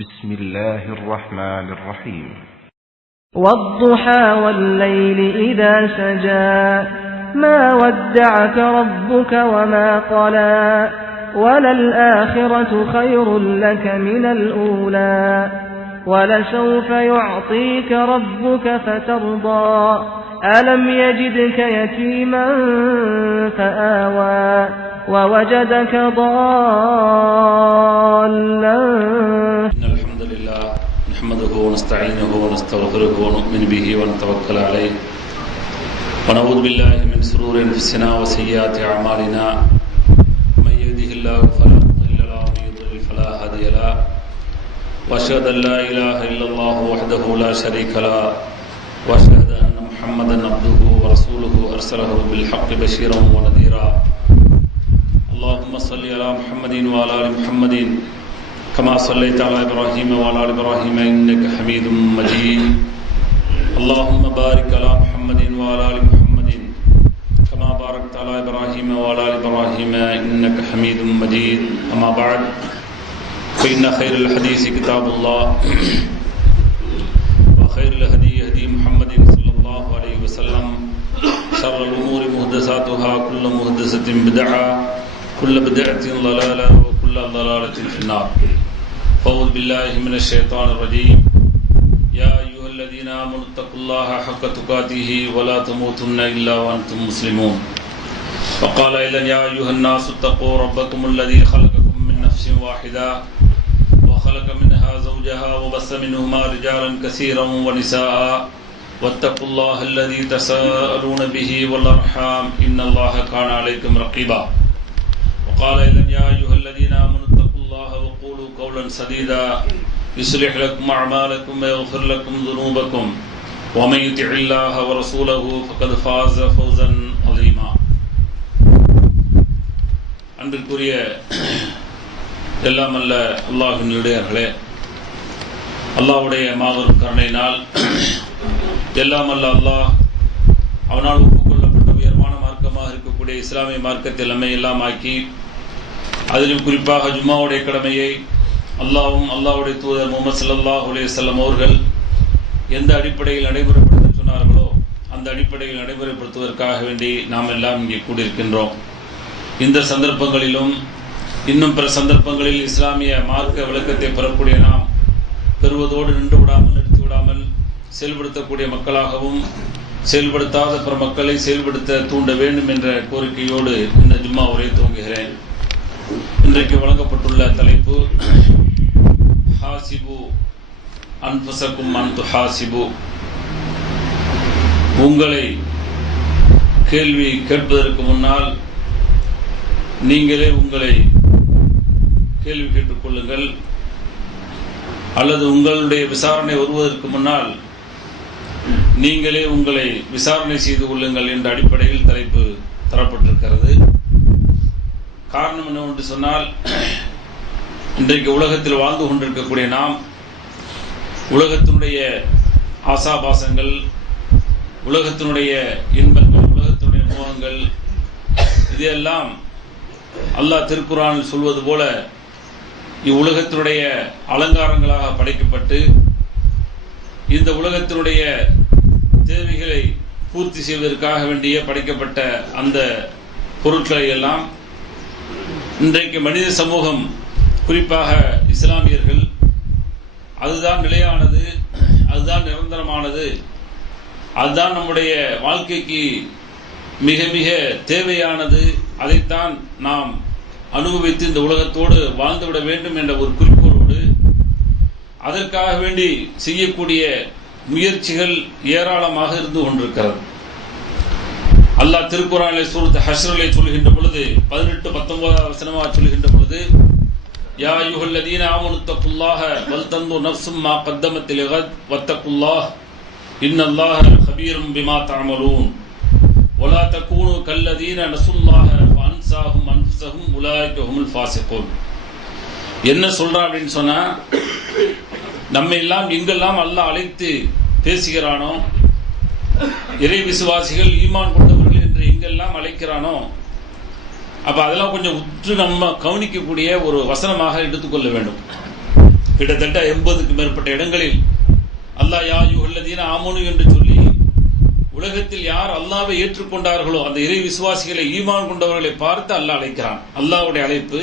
بسم الله الرحمن الرحيم والضحى والليل إذا سجى ما ودعك ربك وما قلى وللآخرة خير لك من الأولى ولسوف يعطيك ربك فترضى ألم يجدك يتيما فآوى ووجدك ضالا. إن الحمد لله نحمده ونستعينه ونستغفره ونؤمن به ونتوكل عليه ونعوذ بالله من شرور أنفسنا وسيئات أعمالنا من يهده الله فلا مضل له ومن يضلل فلا هادي له وأشهد أن لا إله إلا الله وحده لا شريك له وأشهد أن محمدا عبده ورسوله أرسله بالحق بشيرا ونذيرا. اللهم صل على محمد وعلى آل محمد كما صليت على إبراهيم وعلى آل إبراهيم إنك حميد مجيد. اللهم بارك على محمد وعلى آل محمد كما باركت على إبراهيم وعلى آل إبراهيم إنك حميد مجيد. أما بعد فإن خير الحديث كتاب الله وخير الهدي هدي محمد صلى الله عليه وسلم شر الأمور محدثاتها كل محدثة بدعة كل بدعة ضلالة وكل ضلالة في النار. أعوذ بالله من الشيطان الرجيم. يا أيها الذين آمنوا اتقوا الله حق تقاته ولا تموتن إلا وأنتم مسلمون. وقال أيضا يا أيها الناس اتقوا ربكم الذي خلقكم من نفس واحدة وخلق منها زوجها وبث منهما رجالا كثيرا ونساء واتقوا الله الذي تساءلون به والأرحام إن الله كان عليكم رقيبا. وقال أيضا يا أيها الذين آمنوا اتقوا الله وقولوا قولا سديدا يصلح لكم أعمالكم ويغفر لكم ذنوبكم ومن يطع الله ورسوله فقد فاز فوزا عظيما. அன்பிற்குரிய எல்லாம் அல்ல அல்லாஹ்வின் நல்லடியார்களே, அல்லாஹ்வுடைய மாபெரும் கருணையினால் எல்லாம் அல்ல அல்லாஹ் அவனால் ஒப்புக்கொள்ளப்பட்ட உயர்வான மார்க்கமாக இருக்கக்கூடிய இஸ்லாமிய மார்க்கத்தில் நம்மை எல்லாம் ஆக்கி அதிலும் குறிப்பாக ஜும்மாவுடைய கடமையை அல்லாஹ்வும் அல்லாஹ்வுடைய தூதர் முஹம்மது ஸல்லல்லாஹு அலைஹி வஸல்லம் அவர்கள் எந்த அடிப்படையில் நடைமுறைப்படுத்த சொன்னார்களோ அந்த அடிப்படையில் நடைமுறைப்படுத்துவதற்காக வேண்டி நாம் எல்லாம் இங்கே கூடியிருக்கின்றோம். இந்த சந்தர்ப்பங்களிலும் இன்னும் பிற சந்தர்ப்பங்களில் இஸ்லாமிய மார்க்க விளக்கத்தை பெறக்கூடிய நாம் பெறுவதோடு நின்று விடாமல் நிறுத்தி விடாமல் செயல்படுத்தக்கூடிய மக்களாகவும் செயல்படுத்தாத பிற மக்களை செயல்படுத்த தூண்ட வேண்டும் என்ற கோரிக்கையோடு இந்த ஜும்மா உரையை துவங்குகிறேன். இன்றைக்கு வழங்கப்பட்டுள்ள தலைப்பு ஹாசிபு அன்ஃபுஸக்கும் அன் துஹாசிபு. உங்களை கேள்வி கேட்பதற்கு முன்னால் நீங்களே உங்களை கேள்வி கேட்டுக்கொள்ளுங்கள், அல்லது உங்களுடைய விசாரணை வருவதற்கு முன்னால் நீங்களே உங்களை விசாரணை செய்து கொள்ளுங்கள் என்ற அடிப்படையில் தலைப்பு தரப்பட்டிருக்கிறது. காரணம் என்னவென்று சொன்னால், இன்றைக்கு உலகத்தில் வாழ்ந்து கொண்டிருக்கக்கூடிய நாம் உலகத்தினுடைய ஆசாபாசங்கள், உலகத்தினுடைய இன்பங்கள், உலகத்தினுடைய மோகங்கள், இதையெல்லாம் அல்லாஹ் திருக்குர்ஆனில் சொல்வது போல இவ்வுலகத்தினுடைய அலங்காரங்களாக படைக்கப்பட்டு இந்த உலகத்தினுடைய தேவைகளை பூர்த்தி செய்வதற்காக வேண்டிய படைக்கப்பட்ட அந்த பொருட்களை எல்லாம் இன்றைக்கு மனித சமூகம், குறிப்பாக இஸ்லாமியர்கள், அதுதான் நிலையானது, அதுதான் நிரந்தரமானது, அதுதான் நம்முடைய வாழ்க்கைக்கு மிக மிக தேவையானது, அதைத்தான் நாம் அனுபவித்து இந்த உலகத்தோடு வாழ்ந்துவிட வேண்டும் என்ற ஒரு குறிக்கோளோடு அதற்காக வேண்டி செய்யக்கூடிய முயற்சிகள் ஏராளமாக இருந்து கொண்டிருக்கிறது. அல்லாஹ் திருக்குர்ஆனிலே சூரத் ஹஷ்ரிலே சொல்கின்ற பொழுது 18-19 வசனமாக சொல்கின்ற பொழுது யா அய்யுஹல்லதீன ஆமனு தக்குல்லாஹ வல் தன்து நஃப்ஸும் மா கத்தமத் லிகத் வத்தக்குல்லாஹ் இன்னல்லாஹ கபீரும் பிமா தஅமலூன் வலா தகூனு கல்லதீன நஸுல்லாஹ ஃபஅன்ஸாஹும் அன்ஃபுஸஹும் உலாயிக ஹுமுல் ஃபாஸிகூன். என்ன சொல்றான் அப்படின்னு சொன்னா, நம்ம எல்லாம் எங்கெல்லாம் அல்லாஹ் அழைத்து பேசுகிறானோ, இறை விசுவாசிகள் ஈமான் கொண்டவர்கள் என்று எங்கெல்லாம் அழைக்கிறானோ, அப்ப அதெல்லாம் கொஞ்சம் உற்று நம்ம கவனிக்கக்கூடிய ஒரு வசனமாக எடுத்துக்கொள்ள வேண்டும். கிட்டத்தட்ட 80க்கும் மேற்பட்ட இடங்களில் அல்லாஹ் யா அய்யுஹல்லதீன ஆமனு என்று சொல்லி உலகத்தில் யார் அல்லாஹ்வை ஏற்றுக்கொண்டார்களோ அந்த இறை விசுவாசிகளை ஈமான் கொண்டவர்களை பார்த்து அல்லாஹ் அழைக்கிறான். அல்லாஹ்வுடைய அழைப்பு,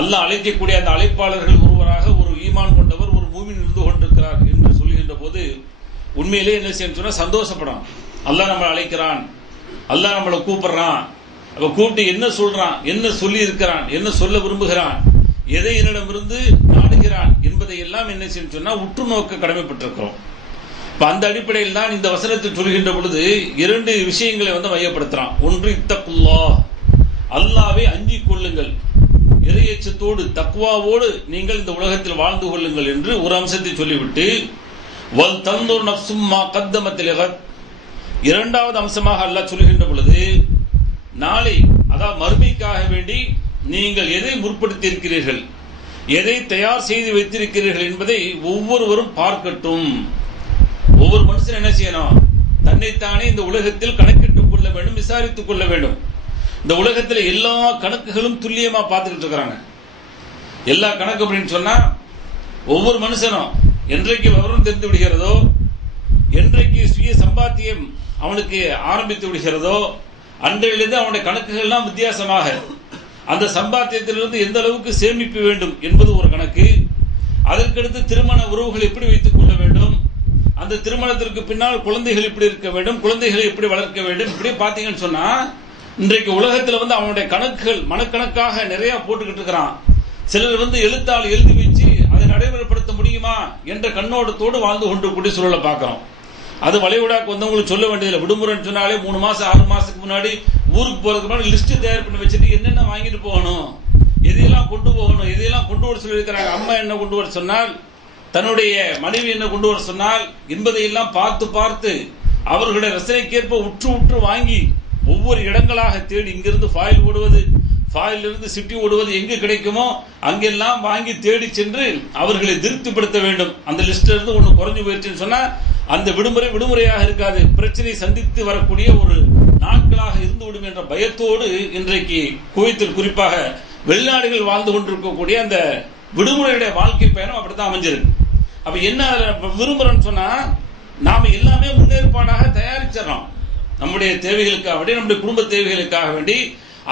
அல்லாஹ் அழைக்கக்கூடிய அந்த அழைப்பாளர்கள் ஒருவராக ஒரு ஈமான் கொண்டவர் ஒரு மூமின் இருந்து கொண்டிருக்கிறார் என்று சொல்லுகின்ற போது உண்மையிலே என்ன செய்யணும் சொன்னா சந்தோஷப்படும். அல்லாஹ் நம்மளை அழைக்கிறான், அல்லாஹ் நம்மளை கூப்பிடுறான், அவ கூப்பிட்டு என்ன சொல்றான், என்ன சொல்லி இருக்கிறான், என்ன சொல்ல விரும்புகிறான், எதை என்னிடமிருந்து நாடுகிறான் என்பதை எல்லாம் என்ன செய்யணும் சொன்னா உற்று நோக்க கடமைப்பட்டிருக்கிறோம். அந்த அடிப்படையில் தான் இந்த வசனத்தில் சொல்கின்ற பொழுது 2 விஷயங்களை மையப்படுத்துறான். ஒன்று இத்தகுல்லாஹ், அல்லாஹ்வை அஞ்சிக் கொள்ளுங்கள், இறையச்சத்தோடு தக்வாவோடு நீங்கள் இந்த உலகத்தில் வாழ்ந்து கொள்ளுங்கள் என்று ஒரு அம்சத்தை சொல்லிவிட்டு வல் தன்துர் நஃப்சும் மா கத்தமத் லிகத், இரண்டாவது அம்சமாக அல்லாஹ் சொல்கின்ற பொழுது நாளை அதாவது மறுமைக்காக வேண்டி நீங்கள் எதை முற்படுத்தி இருக்கிறீர்கள், எதை தயார் செய்து வைத்திருக்கிறீர்கள் என்பதை ஒவ்வொருவரும் பார்க்கட்டும். ஒவ்வொரு மனுஷன் என்ன செய்யணும், தன்னைத்தானே இந்த உலகத்தில் கணக்கிட்டுக் கொள்ள வேண்டும், விசாரித்துக் கொள்ள வேண்டும். இந்த உலகத்தில் எல்லா கணக்குகளும் துல்லியமா பார்த்துக்கிட்டு இருக்கிறாங்க. எல்லா கணக்கு அப்படின்னு சொன்னா ஒவ்வொரு மனுஷனும் என்றைக்கு விவரம் தெரிந்து விடுகிறதோ, என்றைக்கு சுய சம்பாத்தியம் அவனுக்கு ஆரம்பித்து விடுகிறதோ அன்றையிலிருந்து அவனுடைய கணக்குகள் எல்லாம் வித்தியாசமாக, அந்த சம்பாத்தியத்திலிருந்து எந்த அளவுக்கு சேமிப்பு வேண்டும் என்பது ஒரு கணக்கு. அதற்கடுத்து திருமண உறவுகள் எப்படி வைத்துக் கொள்ள வேண்டும், அந்த திருமணத்திற்கு பின்னால் குழந்தைகள் எப்படி இருக்க வேண்டும், குழந்தைகளை எப்படி வளர்க்க வேண்டும், இப்படி பாத்தீங்கன்னு சொன்னா இன்றைக்கு உலகத்தில் அவனுடைய கணக்குகள் மனக்கணக்காக நிறைய போட்டுக்கிட்டு இருக்கிறான். சிலர் எழுத்தால் எழுதி வச்சு அதை நடைமுறைப்படுத்த முடியுமா என்ற கண்ணோட்டத்தோடு வாழ்ந்து கொண்டு கூடிய சூழலை பார்க்கிறோம். அது வளைகுடாக்கு வந்தவங்களுக்கு சொல்ல வேண்டியதில்லை. விடுமுறைன்னு சொன்னாலே 3 மாசம் 6 மாசத்துக்கு முன்னாடி ஊருக்கு போறதுக்கு முன்னாடி லிஸ்ட் தயார் பண்ணி வச்சுட்டு என்னென்ன வாங்கிட்டு போகணும், எதையெல்லாம் கொண்டு போகணும், எதையெல்லாம் கொண்டு வர சொல்லியிருக்கிறாங்க. அம்மா என்ன கொண்டு வர சொன்னால், தன்னுடைய மனைவி என்ன கொண்டு வர சொன்னால் என்பதையெல்லாம் பார்த்து பார்த்து அவர்களுடைய ரசனைக்கேற்ப உற்று உற்று வாங்கி ஒவ்வொரு இடங்களாக தேடி, இங்கிருந்து ஃபாயில் ஓடுவது, ஃபாயில் இருந்து சிட்டி ஓடுவது எங்கு கிடைக்குமோ அங்கெல்லாம் வாங்கி தேடி சென்று அவர்களை திருப்திப்படுத்த வேண்டும். அந்த லிஸ்ட்ல இருந்து ஒன்று குறைஞ்சு போயிடுச்சுன்னு சொன்னா அந்த விடுமுறையாக இருக்காது, பிரச்சனை சந்தித்து வரக்கூடிய ஒரு நாட்களாக இருந்துவிடும் என்ற பயத்தோடு இன்றைக்கு குவைத்தில் குறிப்பாக வெளிநாடுகள் வாழ்ந்து கொண்டிருக்கக்கூடிய அந்த விடுமுறையுடைய வாழ்க்கை பயணம் அப்படித்தான் அமைஞ்சிருக்கு. அப்ப என்ன விரும்புறோம்னு சொன்னா நாம எல்லாமே முன்னேற்பாடாக தயாரிச்சிடறோம். நம்முடைய தேவைகளுக்காக வேண்டி, நம்முடைய குடும்ப தேவைகளுக்காக வேண்டி,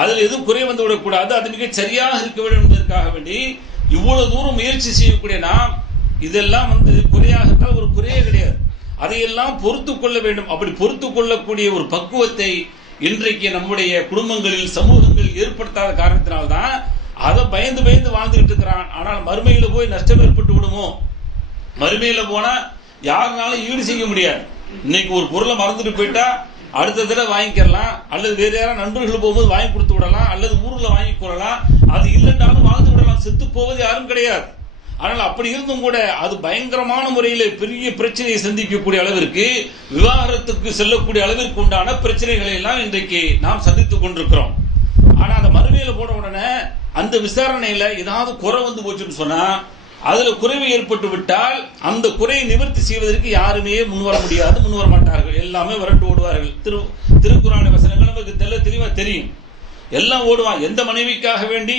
அதில் எதுவும் குறை வந்து விடக்கூடாது, அது மிக சரியாக இருக்க வேண்டும் என்பதற்காக வேண்டி இவ்வளவு தூரம் முயற்சி செய்யக்கூடிய நாம் இதெல்லாம் குறையாகத்தான் ஒரு குறையே கிடையாது, அதையெல்லாம் பொறுத்து கொள்ள வேண்டும். அப்படி பொறுத்து கொள்ளக்கூடிய ஒரு பக்குவத்தை இன்றைக்கு நம்முடைய குடும்பங்களில் சமூகங்கள் ஏற்படுத்தாத காரணத்தினால்தான் அதை பயந்து பயந்து வாழ்ந்துகிட்டு இருக்கிறான். ஆனால் மறுமையில போய் நஷ்டம் ஏற்பட்டு விடுமோ, மறுமையில போனா யாருனாலும் ஈடு செய்ய முடியாது. இன்னைக்கு ஒரு பொருளை மறந்துட்டு போயிட்டா அடுத்த தடவை வாங்கிக்கலாம், அல்லது வேற யாரும் நண்பர்கள் போகும்போது வாங்கி கொடுத்து விடலாம், அல்லது ஊர்ல வாங்கி கொள்ளலாம். அது இல்லைன்னாலும் வாழ்ந்து விடலாம், செத்து போவது யாரும் கிடையாது. ஆனால் அப்படி இருந்தும் கூட அது பயங்கரமான முறையில் பெரிய பிரச்சனையை சந்திக்கக்கூடிய அளவிற்கு, விவாகரத்துக்கு செல்லக்கூடிய அளவிற்கு உண்டான பிரச்சனைகளை எல்லாம் இன்றைக்கு நாம் சந்தித்துக் கொண்டிருக்கிறோம். ஆனா அந்த மறுமையில போன உடனே அந்த விசாரணையில ஏதாவது குறை வந்து போச்சுன்னு சொன்னா, அதுல குறைவு ஏற்பட்டு விட்டால் அந்த குறையை நிவர்த்தி செய்வதற்கு யாருமே முன்வர முடியாது, முன்வர மாட்டார்கள், எல்லாமே விரண்டு ஓடுவார்கள். திருக்குறான் வசனங்கள் நமக்கு தெளிவா தெரியும். எல்லாம் ஓடுவான். எந்த மனைவிக்காக வேண்டி,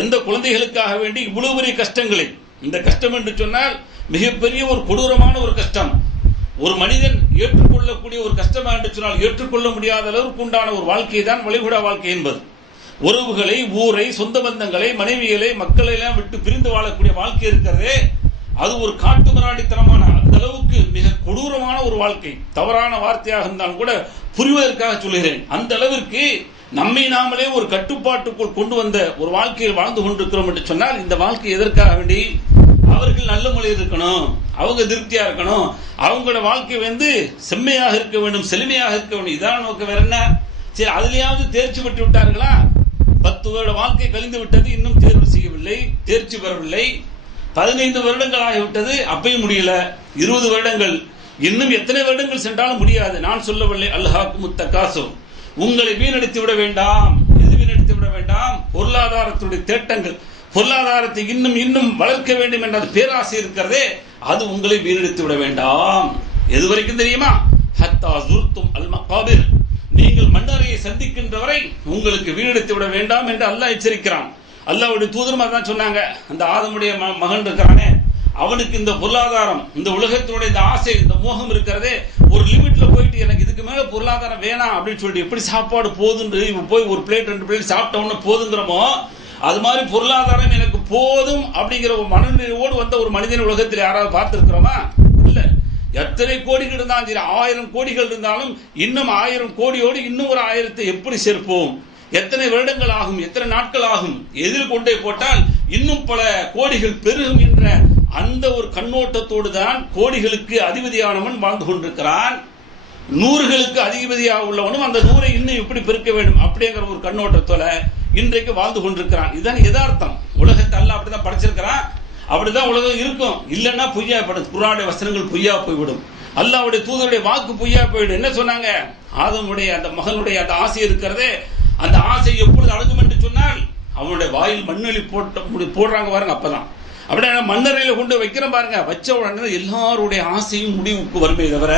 எந்த குழந்தைகளுக்காக வேண்டி இவ்வளவு பெரிய கஷ்டங்களை, இந்த கஷ்டம் என்று சொன்னால் மிகப்பெரிய ஒரு கொடூரமான ஒரு கஷ்டம், ஒரு மனிதன் ஏற்றுக்கொள்ளக்கூடிய ஒரு கஷ்டமா என்று சொன்னால் ஏற்றுக்கொள்ள முடியாத அளவுக்கு உண்டான ஒரு வாழ்க்கை தான் வளைகுடா வாழ்க்கை என்பது. உறவுகளை, ஊரை, சொந்த பந்தங்களை, மனைவிகளை, மக்களை எல்லாம் விட்டு பிரிந்து வாழக்கூடிய வாழ்க்கை இருக்கிறதே, அது ஒரு காட்டுமிராண்டித்தனமான, அந்த அளவுக்கு மிக கொடூரமான ஒரு வாழ்க்கை. தவறான வார்த்தையாக இருந்தாலும் கூட புரிவதற்காக சொல்கிறேன். அந்த அளவிற்கு நம்மை நாமளே ஒரு கட்டுப்பாட்டுக்குள் கொண்டு வந்த ஒரு வாழ்க்கையில் வாழ்ந்து கொண்டிருக்கிறோம் என்று சொன்னால், இந்த வாழ்க்கை எதற்காக வேண்டி, அவர்கள் நல்ல முறையில் இருக்கணும், அவங்க திருப்தியா இருக்கணும், அவங்களோட வாழ்க்கை செம்மையாக இருக்க வேண்டும், செழுமையாக இருக்க வேண்டும், இதான் நோக்க. வேற என்ன? சரி, அதுலயாவது தேர்ச்சி பெற்று விட்டார்களா? 10 வருட வாழ்க்கை கழிந்து விட்டது, இன்னும் தேர்வு செய்யவில்லை, தேர்ச்சி பெறவில்லை. 15 வருடங்கள் ஆகிவிட்டது, அப்பயும் முடியல. 20 வருடங்கள், இன்னும் எத்தனை வருடங்கள் சென்றாலும் முடியாது. நான் சொல்லவில்லை அல்ஹாக்குமுத் தகாசுர், உங்களை வீணடித்து விட வேண்டாம். எது வீணடித்து விட வேண்டாம்? பொருளாதாரத்துடைய தேட்டங்கள், பொருளாதாரத்தை இன்னும் இன்னும் வளர்க்க வேண்டும் என்ற பேராசை இருக்கிறதே, அது உங்களை வீணடித்து விட வேண்டாம். எது வரைக்கும் தெரியுமா? ஹத்தா ஜுர்தும் அல் மகாபிர், நீங்கள் மன்னரையை சந்திக்கின்ற வரை உங்களுக்கு வீணடித்து விட வேண்டாம் என்று அல்லாஹ் எச்சரிக்கிறான். அல்லாஹ்வுடைய தூதரும் அதான் சொன்னாங்க. அந்த ஆதமுடைய மகன் இருக்கிறானே, அவனுக்கு இந்த பொருளாதாரம், இந்த உலகத்தினுடைய இந்த ஆசை, இந்த மோகம் இருக்கிறதே ஒரு லிமிட்ல போயிட்டு எனக்கு இதுக்கு மேல பொருளாதாரம் வேணாம் அப்படின்னு சொல்லிட்டு எப்படி சாப்பாடு போதுன்னு இவன் போய் ஒரு பிளேட் 2 பிளேட் சாப்பிட்டவன போதுங்கிறமோ அது மாதிரி பொருளாதாரம் எனக்கு போதும் அப்படிங்கிற ஒரு மனநிலையோடு வந்த ஒரு மனிதன் உலகத்தில் யாராவது பார்த்திருக்கிறோமா? இல்ல. எத்தனை கோடிகள் இருந்தாலும் சரி, 1000 கோடிகள் இருந்தாலும் இன்னும் 1000 கோடியோடு இன்னும் ஒரு 1000 எப்படி சேர்ப்போம், எத்தனை வருடங்கள் ஆகும், எத்தனை நாட்கள் ஆகும், எதிர் கொண்டே போட்டால் இன்னும் பல கோடிகள் பெருகும் என்ற அந்த ஒரு கண்ணோட்டத்தோடு தான் கோடிகளுக்கு அதிபதியானவன் வாழ்ந்து கொண்டிருக்கிறான். 100களுக்கு அதிபதியாக உள்ளவனும் அந்த 100 இன்னும் எப்படி பெருக்க வேண்டும் அப்படிங்கிற ஒரு கண்ணோட்டத்தோட இன்றைக்கு வாழ்ந்து கொண்டிருக்கிறான். இதுதான் யதார்த்தம். உலகத்தை அல்லாஹ் அப்படிதான் படைச்சிருக்கிறான், அப்படிதான் உலகம் இருக்கும். இல்லைன்னா பொய்யா படும். குர்ஆனுடைய வசனங்கள் பொய்யா போய்விடும், அல்லாஹ்வுடைய தூதருடைய வாக்கு பொய்யா போய்விடும். என்ன சொன்னாங்க? ஆதமுடைய அந்த மகனுடைய அந்த ஆசை இருக்கிறதே, அந்த ஆசை எப்பொழுது அடங்கும் என்று சொன்னால் அவனுடைய வாயில் மண்ணெளி போடுறாங்க பாருங்க, அப்பதான் அப்படியே மண்ணறையில கொண்டு வைக்கிறேன் பாருங்க, வச்ச உடனே எல்லாருடைய ஆசையும் முடிவுக்கு வருமே தவிர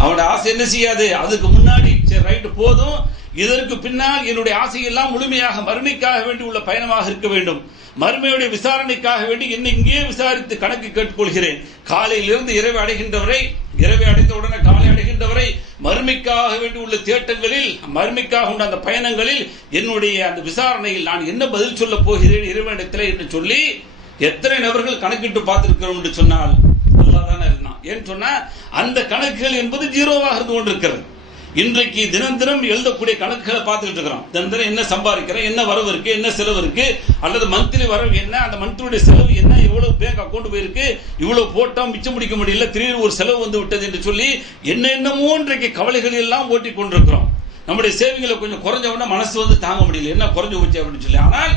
அவனுடைய ஆசை என்ன செய்யாது. அதுக்கு முன்னாடி சரி ரைட்டு போதும், இதற்கு பின்னால் என்னுடைய ஆசையெல்லாம் முழுமையாக மறுமைக்காக வேண்டி உள்ள பயணமாக இருக்க வேண்டும், மறுமையுடைய விசாரணைக்காக வேண்டி என்னை இங்கே விசாரித்து கணக்கு கேட்டுக்கொள்கிறேன். காலையிலிருந்து இரவு அடைகின்றவரை, இரவை அடைந்த உடனே காலை அடைகின்றவரை மறுமைக்காக வேண்டி உள்ள தேட்டங்களில், மறுமைக்காக உள்ள அந்த பயணங்களில் என்னுடைய அந்த விசாரணையில் நான் என்ன பதில் சொல்ல போகிறேன் இறைவனிடத்தில் என்று சொல்லி எத்தனை நபர்கள் கணக்கிட்டு பார்த்திருக்கிறோம் என்று சொன்னால் அல்லாஹ் தானே இருந்தான். ஏன்னு சொன்னா அந்த கணக்குகள் என்பது ஜீரோவாக இருந்து கொண்டிருக்கிறது. இன்றைக்கு தினம் தினம் எழுதக்கூடிய கணக்குகளை பார்த்துட்டு இருக்கிறோம். தினம் தினம் என்ன சம்பாதிக்கிறேன், என்ன வரவு இருக்கு, என்ன செலவு இருக்கு, அல்லது மந்த்லி வரவு என்ன, அந்த மந்த்லியுடைய செலவு என்ன, இவ்வளவு பேங்க் அக்கௌண்ட் போயிருக்கு, இவ்வளவு போட்டோம் மிச்சம் முடிக்க முடியல, திடீர்னு ஒரு செலவு வந்து விட்டது என்று சொல்லி என்னென்னமோ இன்றைக்கு கவலைகள் எல்லாம் ஓட்டி கொண்டிருக்கிறோம். நம்முடைய சேவிங்களை கொஞ்சம் குறைஞ்சவன மனசு வந்து தாங்க முடியல, என்ன குறைஞ்சு போச்சு அப்படின்னு சொல்லி. ஆனால்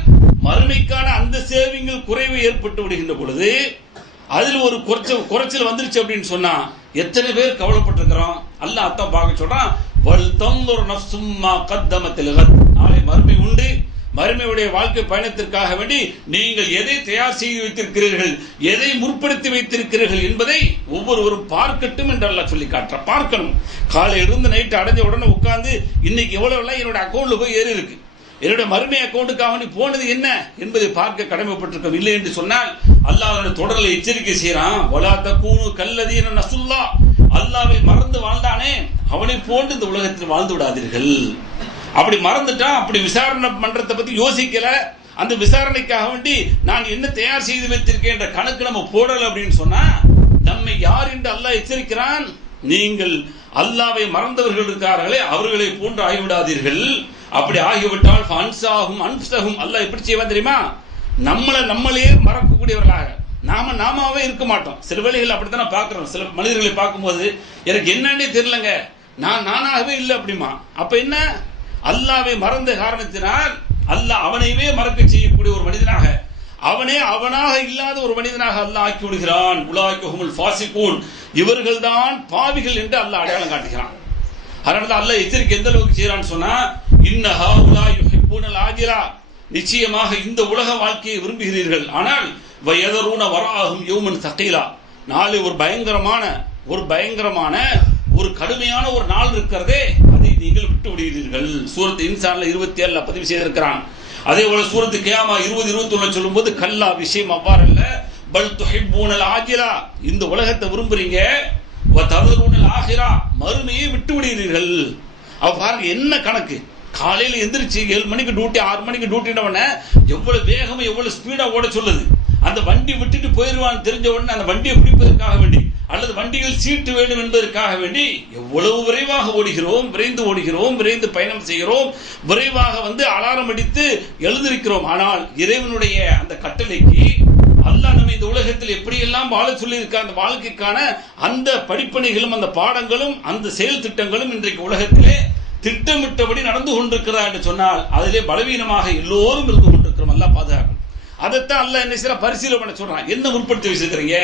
மறுமைக்கான அந்த சேவிங்கள் குறைவு ஏற்பட்டு விடுகின்ற பொழுது அதில் ஒரு குறைச்சல் வந்துருச்சு அப்படின்னு சொன்னா எத்தனை பேர் கவலைப்பட்டிருக்கிறோம். அல்லாஹ் அதான் பார்க்க சொல்றான், வல் தன்துர் நஃப்சும் மா கத்தமத் லிகத். நாளை மறுமை உண்டு, மறுமையுடைய வாழ்க்கை பயணத்திற்காக வேண்டி நீங்கள் எதை தயார் செய்து வைத்திருக்கிறீர்கள், எதை முற்படுத்தி வைத்திருக்கிறீர்கள் என்பதை ஒவ்வொருவரும் பார்க்கட்டும் என்று அல்லாஹ் சொல்லி காட்டுற. பார்க்கணும். காலையிலிருந்து நைட்டு அடைஞ்ச உடனே உட்கார்ந்து இன்னைக்கு எவ்வளவு என்னோட அக்கௌண்ட்ல போய் ஏறி இருக்கு, என்னுடைய மறுமை அக்கௌண்ட்டுக்காக நீ போனது என்ன என்பதை பார்க்க கடமைப்பட்டிருக்கோம். இல்லை என்று சொன்னால் அல்லாஹ் தொடர்ல எச்சரிக்கை செய்யறான், வலா தகூனு கல்லதீன நஸுல்லாஹ். அல்லாஹ்வை மறந்து வாழ்ந்தானே அவனை போன்று இந்த உலகத்தில் வாழ்ந்து விடாதீர்கள். அப்படி மறந்துட்டான், அப்படி விசாரணை பண்றதை பத்தி யோசிக்கல, அந்த விசாரணைக்காக வேண்டி நான் என்ன தயார் செய்து வைத்திருக்கேன் என்ற கணக்கு நம்ம போடல அப்படின்னு சொன்னா நம்மை யார் என்று அல்லாஹ் எச்சரிக்கிறான். நீங்கள் அல்லாஹ்வை மறந்தவர்கள் இருக்கிறார்களே அவர்களை போன்று ஆகிவிடாதீர்கள். அப்படி ஆகிவிட்டால் அன்சாகும் அல்லாஹ் எப்படி செய்வான் தெரியுமா? நம்மளே மறக்கக்கூடியவர்களாக நாமாவே இருக்க மாட்டோம். சில வேளைகள் அப்படித்தானே பார்க்கிறோம். சில மனிதர்களை பார்க்கும்போது எனக்கு என்னன்னே தெரியலங்க, நானாகவே இல்லை அப்படிமா. அப்ப என்ன? அல்லாஹ்வை மறந்த காரணத்தினால் அல்லாஹ் அவனைவே மறக்க செய்யக்கூடிய ஒரு மனிதனாக, அவனாக இல்லாத ஒரு மனிதனாக அல்லாஹ் ஆக்கி விடுகிறான். உலாய்கஹுமுல் ஃபாசிகூன், இவர்கள் தான் பாவிகள் என்று அல்லாஹ் அடையாளம் காட்டுகிறான். அதனால அல்லாஹ் எச்சரிக்கை எந்த அளவுக்கு செய்யறான்னு சொன்னா, இன்ன ஹாஉலா யுஹிப்பூனல் ஆஜிலா, நிச்சயமாக இந்த உலக வாழ்க்கையை விரும்புகிறீர்கள், ஆனால் வயதரூன வராஹும் யௌமன் ஸகீலா, நாளை ஒரு பயங்கரமான ஒரு கடுமையான ஒரு நாள் இருக்கிறதே அதை நீங்கள் விட்டு விடுகிறீர்கள். சூரத் இன்சான்ல 27 பதிவு செய்திருக்கிறான். அதே போல சூரத் கியாமா 20-21 சொல்லும்போது கல்லா, விஷயம் அவ்வாறல்ல, பல் துஹிப்பூனல் ஆஜிலா, இந்த உலகத்தை விரும்புறீங்க, வததரூனல் ஆகிரா, மறுமையை விட்டு விடுகிறீர்கள். அவ பாருங்க என்ன கணக்கு. காலையில எந்திரிச்சு 7 மணிக்கு டியூட்டி, 6 மணிக்கு டியூட்டினவன எவ்வளவு வேகமா எவ்வளவு ஸ்பீடா ஓட சொல்லுது. அந்த வண்டி விட்டுட்டு போயிருவான்னு தெரிஞ்ச உடனே அந்த வண்டியை பிடிப்பதற்காக வேண்டி அல்லது வண்டியில் சீட்டு வேண்டும் என்பதற்காக வேண்டி எவ்வளவு விரைவாக ஓடுகிறோம், விரைந்து பயணம் செய்கிறோம், விரைவாக அலாரம் அடித்து எழுந்திருக்கிறோம். ஆனால் இறைவனுடைய அந்த கட்டளைக்கு அல்லாஹ் நம்ம இந்த உலகத்தில் எப்படியெல்லாம் வாழ சொல்லி இருக்க அந்த வாழ்க்கைக்கான அந்த படிப்பணிகளும் அந்த பாடங்களும் அந்த செயல் திட்டங்களும் இன்றைக்கு உலகத்திலே திட்டமிட்டபடி நடந்து கொண்டிருக்கிறார் என்று சொன்னால் அதிலே பலவீனமாக எல்லோரும் இருந்து கொண்டிருக்கிறோம். அல்லாஹ் பாதுகாக்கும். அதைத்தான் அல்லாஹ் என்ன செய்யற பரிசீலனை பண்ண சொல்றான். என்ன முற்படுத்தி வச்சிருக்கிறீங்க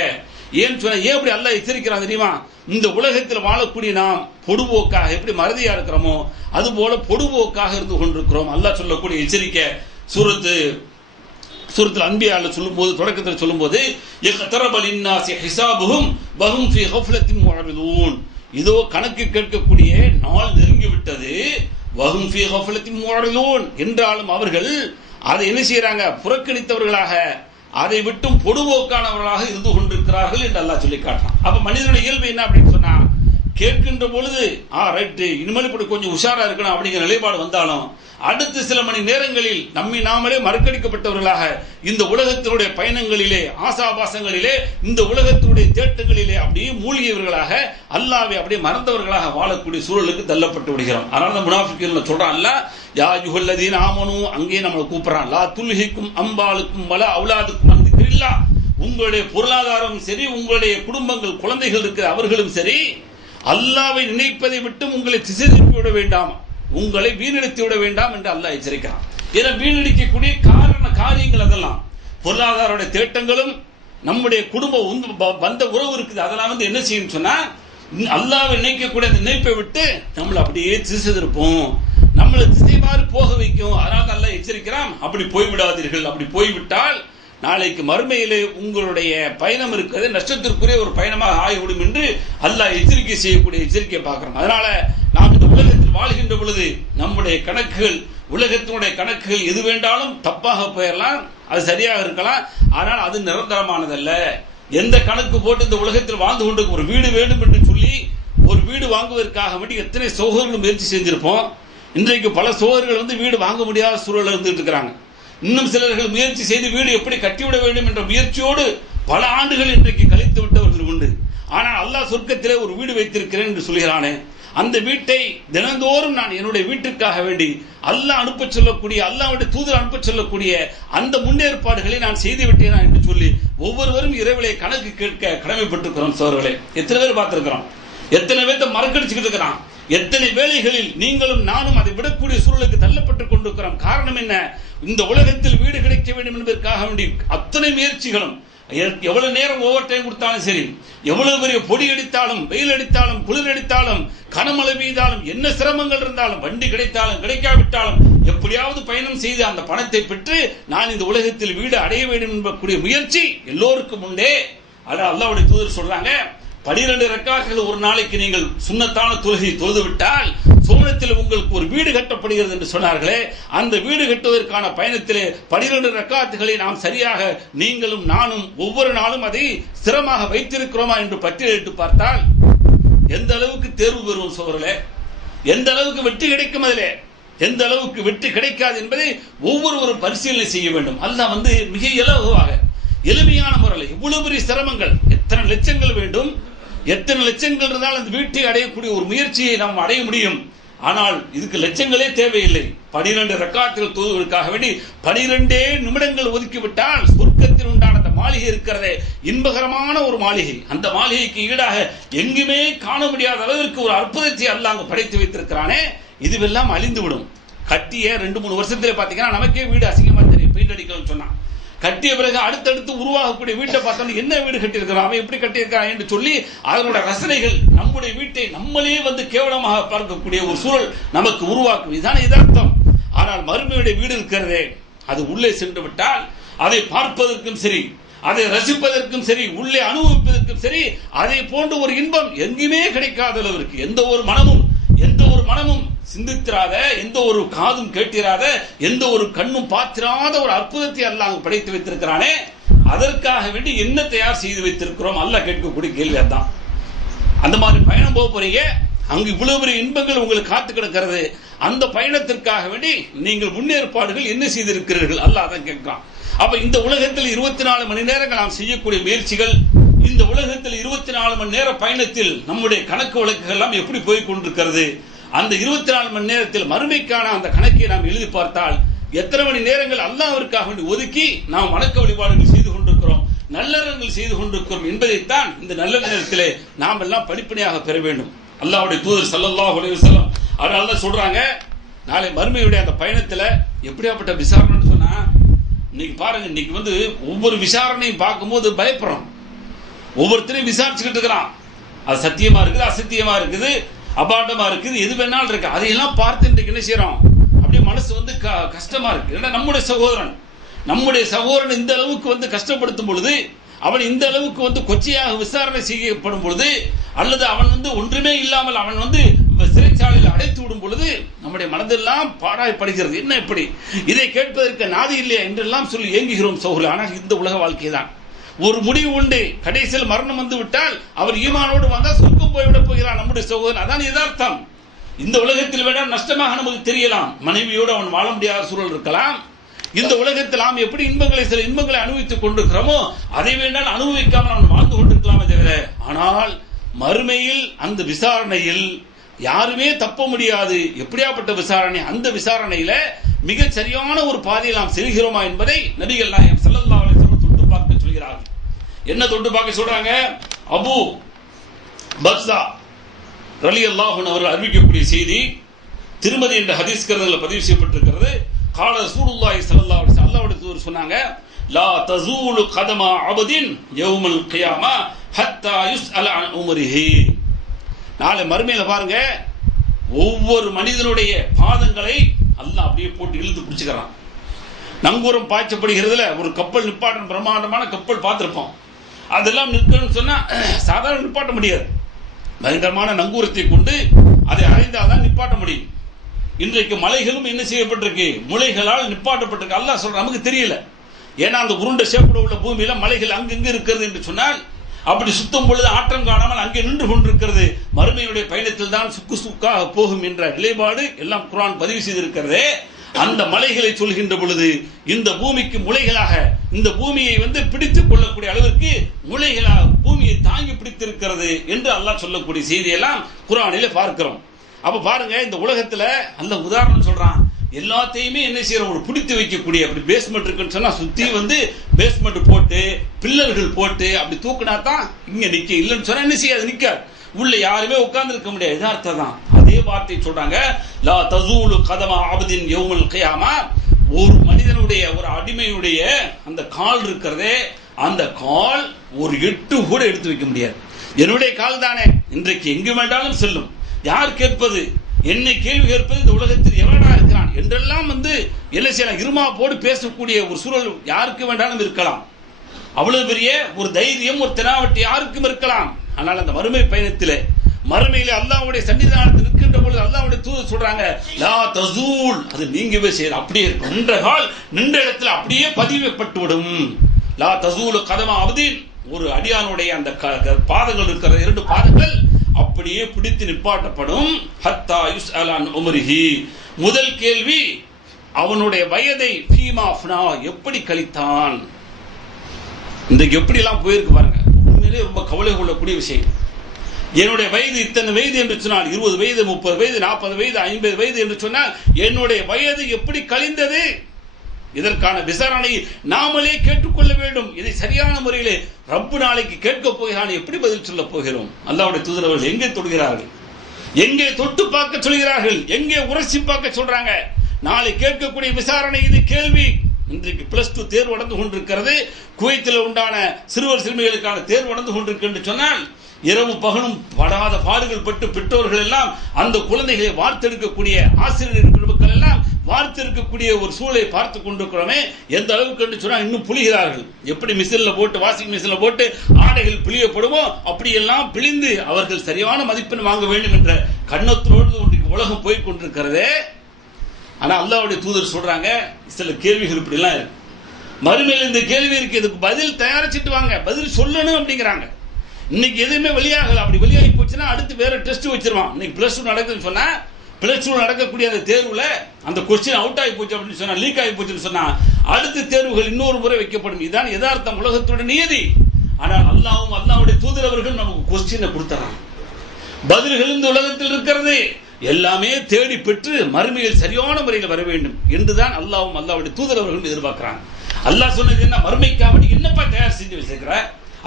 ஏன்னு சொன்னா, ஏன் அப்படி அல்லாஹ் எச்சரிக்கிறான் தெரியுமா? இந்த உலகத்தில் வாழக்கூடிய நாம் பொடுபோக்காக எப்படி மறதியா இருக்கிறோமோ அது போல பொடுபோக்காக இருந்து கொண்டிருக்கிறோம். அல்லாஹ் சொல்லக்கூடிய எச்சரிக்கை சூரத்துல் அன்பியால சொல்லும்போது, தொடக்கத்தில் சொல்லும்போது, யக்தரப லின்னாஸி ஹிசாபுஹும் வஹும் ஃபீ கஃப்லத்தின் முஅரிதூன், இதோ கணக்கு கேட்கக்கூடிய நாள் நெருங்கிவிட்டது, வஹும் ஃபீ கஃப்லத்தின் முஅரிதூன், என்றாலும் அவர்கள் அதை என்ன செய்யறாங்க? புறக்கணித்தவர்களாக, அதை விட்டும் பொடுபோக்கானவர்களாக இருந்து கொண்டிருக்கிறார்கள் என்று அல்லாஹ் சொல்லி காட்டுறான். அப்ப மனிதனுடைய இயல்பு என்ன அப்படின்னு சொன்னா, கேட்கின்ற பொழுது ரைட்டு இனிமேல் இப்படி கொஞ்சம் உஷாரா இருக்கணும் அப்படிங்கிற நிலைப்பாடு வந்தாலும் அடுத்த சில மணி நேரங்களில் நம்மை நாமளே மறக்கடிக்கப்பட்டவர்களாக இந்த உலகத்தினுடைய பயணங்களிலே, ஆசாபாசங்களிலே, இந்த உலகத்தினுடைய தேட்டங்களிலே அப்படியே மூழ்கியவர்களாக, அல்லாஹ்வை அப்படியே மறந்தவர்களாக வாழக்கூடிய சூழலுக்கு தள்ளப்பட்டு விடுகிறோம். அதனால தான் முனாஃபிக்குகள் சொல்றான் அல்லாஹ், யா அய்யுஹல்லதீன ஆமனூ, அங்கே நம்மளை கூப்பிடுறான், லா துல்ஹிக்கும் அம்பாலுக்கும் வலா அவுலாதுக்கும் அன் திக்ரில்லாஹ், உங்களுடைய பொருளாதாரம் சரி, உங்களுடைய குடும்பங்கள், குழந்தைகள் இருக்கிற அவர்களும் சரி, அல்லாஹ்வை நினைப்பதை விட்டு உங்களை திசை திருப்பி விட வேண்டாம், உங்களை வீணடித்து விட வேண்டாம் என்று அல்லாஹ் எச்சரிக்கிறான். ஏன்னா வீணடிக்கக்கூடிய காரியங்கள் அதெல்லாம் பொருளாதார தேட்டங்களும் நம்முடைய குடும்ப வந்த உறவு இருக்குது. அதெல்லாம் வந்து என்ன செய்யும் சொன்னா, அல்லாஹ்வை நினைக்கக்கூடிய அந்த நினைப்பை விட்டு நம்மளை அப்படியே திசை திருப்போம், நம்மளை திசை மாறி போக வைக்கும். அதனால அல்லாஹ் எச்சரிக்கிறான், அப்படி போய்விடாதீர்கள். அப்படி போய்விட்டால் நாளைக்கு மறுமையிலே உங்களுடைய பயணம் இருக்கிறது நஷ்டத்திற்குரிய ஒரு பயணமாக ஆகிவிடும் என்று அல்லாஹ் எச்சரிக்கை செய்யக்கூடிய எச்சரிக்கையை பார்க்கிறோம். அதனால நாம் இந்த உலகத்தில் வாழ்கின்ற பொழுது நம்முடைய கணக்குகள், உலகத்தினுடைய கணக்குகள் எது வேண்டாலும் தப்பாக போயிடலாம், அது சரியாக இருக்கலாம், ஆனால் அது நிரந்தரமானதல்ல. எந்த கணக்கு போட்டு இந்த உலகத்தில் வாழ்ந்து கொண்டு ஒரு வீடு வேண்டும் என்று சொல்லி ஒரு வீடு வாங்குவதற்காக வேண்டி எத்தனை சகோதரர்கள் முயற்சி செஞ்சிருப்போம். இன்றைக்கு பல சகோதரர்கள் வந்து வீடு வாங்க முடியாத சூழலில் இருந்துட்டு இருக்கிறாங்க. இன்னும் சிலர்கள் முயற்சி செய்து வீடு எப்படி கட்டிவிட வேண்டும் என்ற முயற்சியோடு பல ஆண்டுகள் இன்றைக்கு கழித்து விட்டவர்கள் உண்டு. ஆனால் அல்லாஹ் சொர்க்கத்திலே ஒரு வீடு வைத்திருக்கிறேன் என்று சொல்கிறானே, அந்த வீட்டை தினந்தோறும் நான் என்னுடைய வீட்டிற்காக வேண்டி அல்லாஹ் அனுப்ப சொல்லக்கூடிய, அல்லாஹ்வுடைய தூதர் அனுப்ப சொல்லக்கூடிய அந்த முன்னேற்பாடுகளை நான் செய்து விட்டேனா என்று சொல்லி ஒவ்வொருவரும் இரவிலே கணக்கு கேட்க கடமைப்பட்டிருக்கிறோம். சோழர்களே, எத்தனை பேர் பார்த்திருக்கிறோம், எத்தனை பேர்த்த மறக்கடிச்சுக்கிட்டு இருக்கிறான், எத்தனை வேலைகளில் நீங்களும் நானும் அதை விடக்கூடிய சூழலுக்கு தள்ளப்பட்டுக் கொண்டிருக்கிறோம். காரணம் என்ன? இந்த உலகத்தில் வீடு கிடைக்க வேண்டும் என்பதற்காக வேண்டி அத்தனை முயற்சிகளும், எவ்வளவு நேரம் ஓவர் டைம் கொடுத்தாலும் சரி, எவ்வளவு பெரிய பொடி அடித்தாலும், வெயில் அடித்தாலும், குளிர் அடித்தாலும், கனமழை பெய்தாலும், என்ன சிரமங்கள் இருந்தாலும், வண்டி கிடைத்தாலும் கிடைக்காவிட்டாலும் எப்படியாவது பயணம் செய்து அந்த பணத்தை பெற்று நான் இந்த உலகத்தில் வீடு அடைய வேண்டும் என்பக்கூடிய முயற்சி எல்லோருக்கும் உண்டே. அல்லாஹ்வுடைய தூதர் சொல்றாங்க, 12 ரக்காத்துகள் ஒரு நாளைக்கு நீங்கள் சுன்னத்தான தொழுகை தொழுது விட்டால் சுவனத்தில் உங்களுக்கு ஒரு வீடு கட்டப்படுகிறது என்று சொன்னார்களே, அந்த வீடு கட்டுவதற்கான பயணத்திலே 12 ரக்காத்துகளை நாம் சரியாக நீங்களும் நானும் ஒவ்வொரு நாளும் அதை ஸ்திரமாக வைத்திருக்கிறோமா என்று பட்டியலிட்டு பார்த்தால் எந்த அளவுக்கு தேர்வு பெறுவோம் சோழர்களே, எந்த அளவுக்கு வெற்றி கிடைக்கும், அதிலே எந்த அளவுக்கு வெற்றி கிடைக்காது என்பதை ஒவ்வொருவரும் பரிசீலனை செய்ய வேண்டும். அல்லாஹ் வந்து மிக இலகுவாக எளிமையான முறையில் இவ்வளவு பெரிய சிரமங்கள், எத்தனை லட்சங்கள் வேண்டும், எத்தனை லட்சங்கள் இருந்தால் அந்த வீட்டை அடையக்கூடிய ஒரு முயற்சியை நாம் அடைய முடியும். ஆனால் இதுக்கு லட்சங்களே தேவையில்லை. 12 ரக்காத்துகள் தொழுவதற்காக வேண்டி 12 நிமிடங்கள் ஒதுக்கிவிட்டால் சொர்க்கத்தில் உண்டான அந்த மாளிகை இருக்கிறதே, இன்பகரமான ஒரு மாளிகை, அந்த மாளிகைக்கு ஈடாக எங்குமே காண முடியாத அளவிற்கு ஒரு அற்புதத்தை அல்லாஹ் அங்கு படைத்து வைத்திருக்கிறானே, இதுவெல்லாம் அழிந்துவிடும். கட்டிய 2-3 வருஷத்துல பாத்தீங்கன்னா நமக்கே வீடு அசிங்கமா தெரியும், பெயிண்ட் அடிக்கணும்னு சொன்னா. கட்டிய பிறகு அடுத்தடுத்து உருவாகக்கூடிய வீட்டை பார்த்தோம், என்ன வீடு கட்டியிருக்கிறான், அவன் எப்படி கட்டியிருக்கான் என்று சொல்லி அதனோட ரசனைகள் நம்முடைய வீட்டை நம்மளே வந்து கேவலமாக பார்க்கக்கூடிய ஒரு சூழல் நமக்கு உருவாக்கும். இதுதான் யதார்த்தம். ஆனால் மறுமையுடைய வீடு இருக்கிறதே, அது உள்ளே சென்று விட்டால் அதை பார்ப்பதற்கும் சரி, அதை ரசிப்பதற்கும் சரி, உள்ளே அனுபவிப்பதற்கும் சரி, அதை போன்ற ஒரு இன்பம் எங்குமே கிடைக்காத அளவிற்கு எந்த ஒரு மனமும் சிந்தித்திராத, எந்த ஒரு காதும் கேட்டிராத, எந்த ஒரு கண்ணும் பார்த்திராத ஒரு அற்புதத்தை அல்லாஹ் படைத்து வைத்திருக்கிறானே, அதற்காக வேண்டி என்ன தயார் செய்து வைத்திருக்கிறோம் அல்லாஹ் கேட்கக்கூடிய கேள்வி அதான். அந்த மாதிரி பயணம் போக போறீங்க, அங்கு இவ்வளவு பெரிய இன்பங்கள் உங்களுக்கு காத்து கிடக்கிறது, அந்த பயணத்திற்காக வேண்டி நீங்கள் முன்னேற்பாடுகள் என்ன செய்திருக்கிறீர்கள் அல்லாஹ் அதான் கேட்கிறான். அப்ப இந்த உலகத்தில் 24 மணி நேரங்கள் நாம் செய்யக்கூடிய முயற்சிகள், இந்த உலகத்தில் 24 மணி நேர பயணத்தில் நம்முடைய கணக்கு வழக்குகள் எல்லாம் எப்படி போய் கொண்டிருக்கிறது, அந்த 24 மணி நேரத்தில் மறுமைக்கான அந்த கணக்கை நாம் எழுதி பார்த்தால் எத்தனை மணி நேரங்கள் அல்லாஹ்விற்காக வேண்டி ஒதுக்கி நாம் வணக்க வழிபாடுகள் செய்து கொண்டிருக்கிறோம், நல்லறங்கள் செய்து கொண்டிருக்கிறோம் என்பதைத்தான் இந்த நல்ல நேரத்திலே நாம் எல்லாம் படிப்படியாக பெற வேண்டும். அல்லாஹ்வுடைய தூதர் ஸல்லல்லாஹு அலைஹி வஸல்லம் அதனால சொல்றாங்க, நாளை மறுமையுடைய அந்த பயணத்துல எப்படியாப்பட்ட விசாரணைன்னு சொன்னா, இன்னைக்கு பாருங்க, இன்னைக்கு வந்து ஒவ்வொரு விசாரணையும் பார்க்கும்போது பயப்படுறோம். ஒவ்வொருத்தரையும் விசாரிச்சுக்கிட்டு இருக்கிறான், அது சத்தியமா இருக்குது, அசத்தியமா இருக்குது, அபாண்டமா இருக்குது, எது வேணாலும் இருக்கு. அதையெல்லாம் பார்த்து இன்றைக்கு என்ன செய்யறோம், அப்படியே மனசு வந்து கஷ்டமா இருக்கு. ஏன்னா நம்முடைய சகோதரன் இந்த அளவுக்கு வந்து கஷ்டப்படுத்தும் பொழுது, அவன் இந்த அளவுக்கு வந்து கொச்சையாக விசாரணை செய்யப்படும் பொழுது, அல்லது அவன் வந்து ஒன்றுமே இல்லாமல் அவன் வந்து சிறைச்சாலையில் அடைத்து விடும் பொழுது நம்முடைய மனதெல்லாம் பாடாய்ப்படுகிறது. என்ன இப்படி இதை கேட்பதற்கு நாதி இல்லையா என்றெல்லாம் சொல்லி ஏங்குகிறோம் சகோதரர்களே. ஆனால் இந்த உலக வாழ்க்கை தான், ஒரு முடிவு உண்டு. கடைசியில் மரணம் வந்து விட்டால் அவர் ஈமானோடு வந்தால் சொர்க்கம் போய்விட போகிறான் நம்முடைய சகோதரன். அதான் யதார்த்தம். இந்த உலகத்தில் விட நஷ்டமாக நமக்கு தெரியலாம். மனைவியோடு அவன் வாழ முடியாத சூழல் இருக்கலாம். இந்த உலகத்தில் நாம் எப்படி சில இன்பங்களை அனுபவித்துக் கொண்டிருக்கிறோமோ அதை வேண்டாம் அனுபவிக்காமல் அவன் வாழ்ந்து கொண்டிருக்கலாமே தவிர, ஆனால் மறுமையில் அந்த விசாரணையில் யாருமே தப்ப முடியாது. எப்படியாப்பட்ட விசாரணை? அந்த விசாரணையில மிக சரியான ஒரு பாதையில் நாம் செல்கிறோமா என்பதை நபிகள் நாயகம் ஸல்லல்லாஹு அலைஹி வஸல்லம் தொட்டு பார்க்க சொல்கிறார்கள். என்ன தொட்டு பார்க்க சொல்றாங்க? அபூ பர்ஸா ரலியல்லாஹு அன்ஹு அவர்கள் அறிவிக்கக்கூடிய செய்தி திருமதி என்ற ஹதீஸ் கிரந்தத்தில் பதிவு செய்யப்பட்டிருக்கிறது. கால ரசூலுல்லாஹி ஸல்லல்லாஹு அலைஹி வஸல்லம் அல்லாஹ்வுடைய தூதர் சொன்னாங்க, லா தஸூலு கதமா அபதின் யௌமல் கியாமா ஹத்தா யுஸ்அல அன் உம்ரிஹி. நாளை மறுமையில பாருங்க, ஒவ்வொரு மனிதனுடைய பாதங்களை அல்லாஹ் அப்படியே போட்டு இழுத்து பிடிச்சுக்கிறான். நங்கூரம் பாய்ச்சப்படுகிறதுல ஒரு கப்பல் நிப்பாட்ட, பிரம்மாண்டமான கப்பல் பார்த்திருப்போம். அதெல்லாம் நிற்கணும்னு சொன்னா சாதாரண நிப்பாட்ட முடியாது. பயங்கரமான நங்கூரத்தை கொண்டு அதை அடைந்தால்தான் நிப்பாட்ட முடியும். இன்றைக்கு மலைகளும் என்ன செய்யப்பட்டிருக்கு? முளைகளால் நிப்பாட்டப்பட்டிருக்கு. அல்லாஹ் சொல்ற நமக்கு தெரியல. ஏன்னா அந்த உருண்டை சேப்பட உள்ள பூமியில மலைகள் அங்கங்க இருக்கிறது என்று சொன்னால் அப்படி சுத்தம் பொழுது ஆற்றம் காணாமல் அங்கே நின்று கொண்டிருக்கிறது. மறுமையுடைய பயணத்தில் தான் சுக்கு சுக்காக போகும் என்ற நிலைப்பாடு எல்லாம் குர்ஆன் பதிவு செய்திருக்கிறதே. அந்த மலைகளை சொல்கின்ற பொழுது இந்த பூமிக்கு முளைகளாக, இந்த பூமியை பிடித்துக் கொள்ளக்கூடிய அளவிற்கு முளைகளாக பூமியை தாங்கி பிடித்திருக்கிறது என்று அல்லாஹ் சொல்லக்கூடிய செய்தியெல்லாம் குர்ஆனிலே பார்க்கிறோம். அப்ப பாருங்க, இந்த உலகத்துல அந்த உதாரணம் சொல்றான். எல்லாத்தையுமே என்ன செய்யறோம்? ஒரு பிடித்து வைக்கக்கூடிய, அப்படி பேஸ்மெண்ட் இருக்குன்னு சொன்னா சுத்தி பேஸ்மெண்ட் போட்டு பில்லர்கள் போட்டு அப்படி தூக்குனா தான் இங்க நிக்க. இல்லைன்னு சொன்னா என்ன செய்யாது? நிக்காது. உள்ள யாருமே உட்கார்ந்து இருக்க முடியாது. யதார்த்தம் தான். அதே வார்த்தை சொல்றாங்க, லா தஸூலு கதமா அபதின் யௌமல் கியாமா. ஒரு மனிதனுடைய, ஒரு அடிமையுடைய அந்த கால் இருக்கிறதே, அந்த கால் ஒரு எட்டு கூட எடுத்து வைக்க முடியாது. என்னுடைய கால் தானே இன்றைக்கு எங்கு வேண்டாலும் செல்லும். யார் கேட்பது? என்னை கேள்வி கேட்பது இந்த உலகத்தில் எவனா இருக்கிறான் என்றெல்லாம் என்ன செய்யலாம்? இருமா போடு பேசக்கூடிய ஒரு சூழல் யாருக்கு வேண்டாலும் இருக்கலாம். அவ்வளவு பெரிய ஒரு தைரியம், ஒரு திராவட்டி யாருக்கும் இருக்கலாம். ஆனால் அந்த மறுமை பயணத்திலே, மறுமையிலே அல்லாஹ்வுடைய சன்னிதானத்தில் நிற்கின்ற பொழுது அல்லாஹ்வுடைய தூதர் சொல்றாங்க, லா தஸூல், அது நீங்கவே செய்யலாம். அப்படியே இருக்கும். நின்ற கால் நின்ற இடத்துல அப்படியே பதியப்பட்டு விடும். லா தஸூலு கதமா அபதின், ஒரு அடியானுடைய அந்த பாதங்கள் இருக்கிற இரண்டு பாதங்கள் அப்படியே பிடித்து நிப்பாட்டப்படும். ஹத்தா யுஸ்அல அன் உம்ரிஹி. முதல் கேள்வி, அவனுடைய வயதை ஃபீமா அஃப்னா, எப்படி கழித்தான். இன்றைக்கு எப்படி எல்லாம் போயிருக்கு பாருங்க. உண்மையிலே ரொம்ப கவலை கொள்ளக்கூடிய விஷயம். என்னுடைய வயது இத்தனை வயது என்று சொன்னால் 20 வயது, 30 வயது, 40 வயது, 50 வயது என்று சொன்னால் என்னுடைய வயது எப்படி கழிந்தது? இதற்கான விசாரணை நாமளே கேட்டுக்கொள்ள வேண்டும். இதை சரியான முறையிலே ரப்பு நாளைக்கு கேட்க போகிறான். எப்படி பதில் சொல்ல போகிறோம்? அல்லாஹ்வுடைய தூதர் அவர்கள் எங்கே தொடுகிறார்கள்? எங்கே தொட்டு பார்க்க சொல்கிறார்கள்? எங்கே உரசி பார்க்க சொல்றாங்க? நாளை கேட்கக்கூடிய விசாரணை இது கேள்வி. இன்றைக்கு +2 தேர்வு நடந்து கொண்டிருக்கிறது. குவைத்தில் உண்டான சிறுவர் சிறுமிகளுக்கான தேர்வு நடந்து கொண்டிருக்கு சொன்னால் இரவு பகலும் படாத பாடுகள் பட்டு பெற்றோர்கள் எல்லாம் அந்த குழந்தைகளை வார்த்தெடுக்கக்கூடிய ஆசிரியர் பெருமக்கள் எல்லாம் வார்த்தெடுக்கக்கூடிய ஒரு சூழலை பார்த்து கொண்டிருக்கிறோமே. எந்த அளவுக்கு என்று சொன்னால் இன்னும் புளிகிறார்கள். எப்படி மிஷின்ல போட்டு, வாஷிங் மிஷின்ல போட்டு ஆடைகள் பிழியப்படுமோ அப்படியெல்லாம் பிழிந்து அவர்கள் சரியான மதிப்பெண் வாங்க வேண்டும் என்ற கண்ணத்தோடு உலகம் போய் கொண்டிருக்கிறதே. ஆனா அல்லாஹ்வுடைய தூதர் சொல்றாங்க, சில கேள்விகள் இப்படி எல்லாம் இருக்கு. மறுமையில் இந்த கேள்வி இருக்கு, இதுக்கு பதில் தயாரிச்சுட்டு வாங்க, பதில் சொல்லணும் அப்படிங்கிறாங்க. இன்னைக்கு எதுவுமே வெளியாகல. அப்படி வெளியாகி போச்சுன்னா அடுத்து வேற டெஸ்ட் வச்சிருவான். இன்னைக்கு +2 நடக்குதுன்னு சொன்னா, +2 நடக்கக்கூடிய அந்த தேர்வுல அந்த கொஸ்டின் அவுட் ஆகி போச்சு அப்படின்னு சொன்னா, லீக் ஆகி போச்சுன்னு சொன்னா அடுத்த தேர்வுகள் இன்னொரு முறை வைக்கப்படும். இதுதான் யதார்த்தம், உலகத்தோட நியதி. ஆனால் அல்லாஹ்வும் அல்லாஹ்வுடைய தூதர் அவர்கள் நமக்கு கொஸ்டினை கொடுத்துறாங்க. பதில்கள் இந்த உலகத்தில் இருக்கிறது. எல்லாமே தேடி பெற்று மறுமையில் சரியான முறையில் வர வேண்டும் என்றுதான் அல்லாஹ்வும் அல்லாஹ்வுடைய தூதர் அவர்கள் எதிர்பார்க்கிறாங்க. அல்லாஹ் சொன்னது என்ன? மறுமைக்காக நீ என்னப்பா தயார் செஞ்சு வச்சிருக்கிற?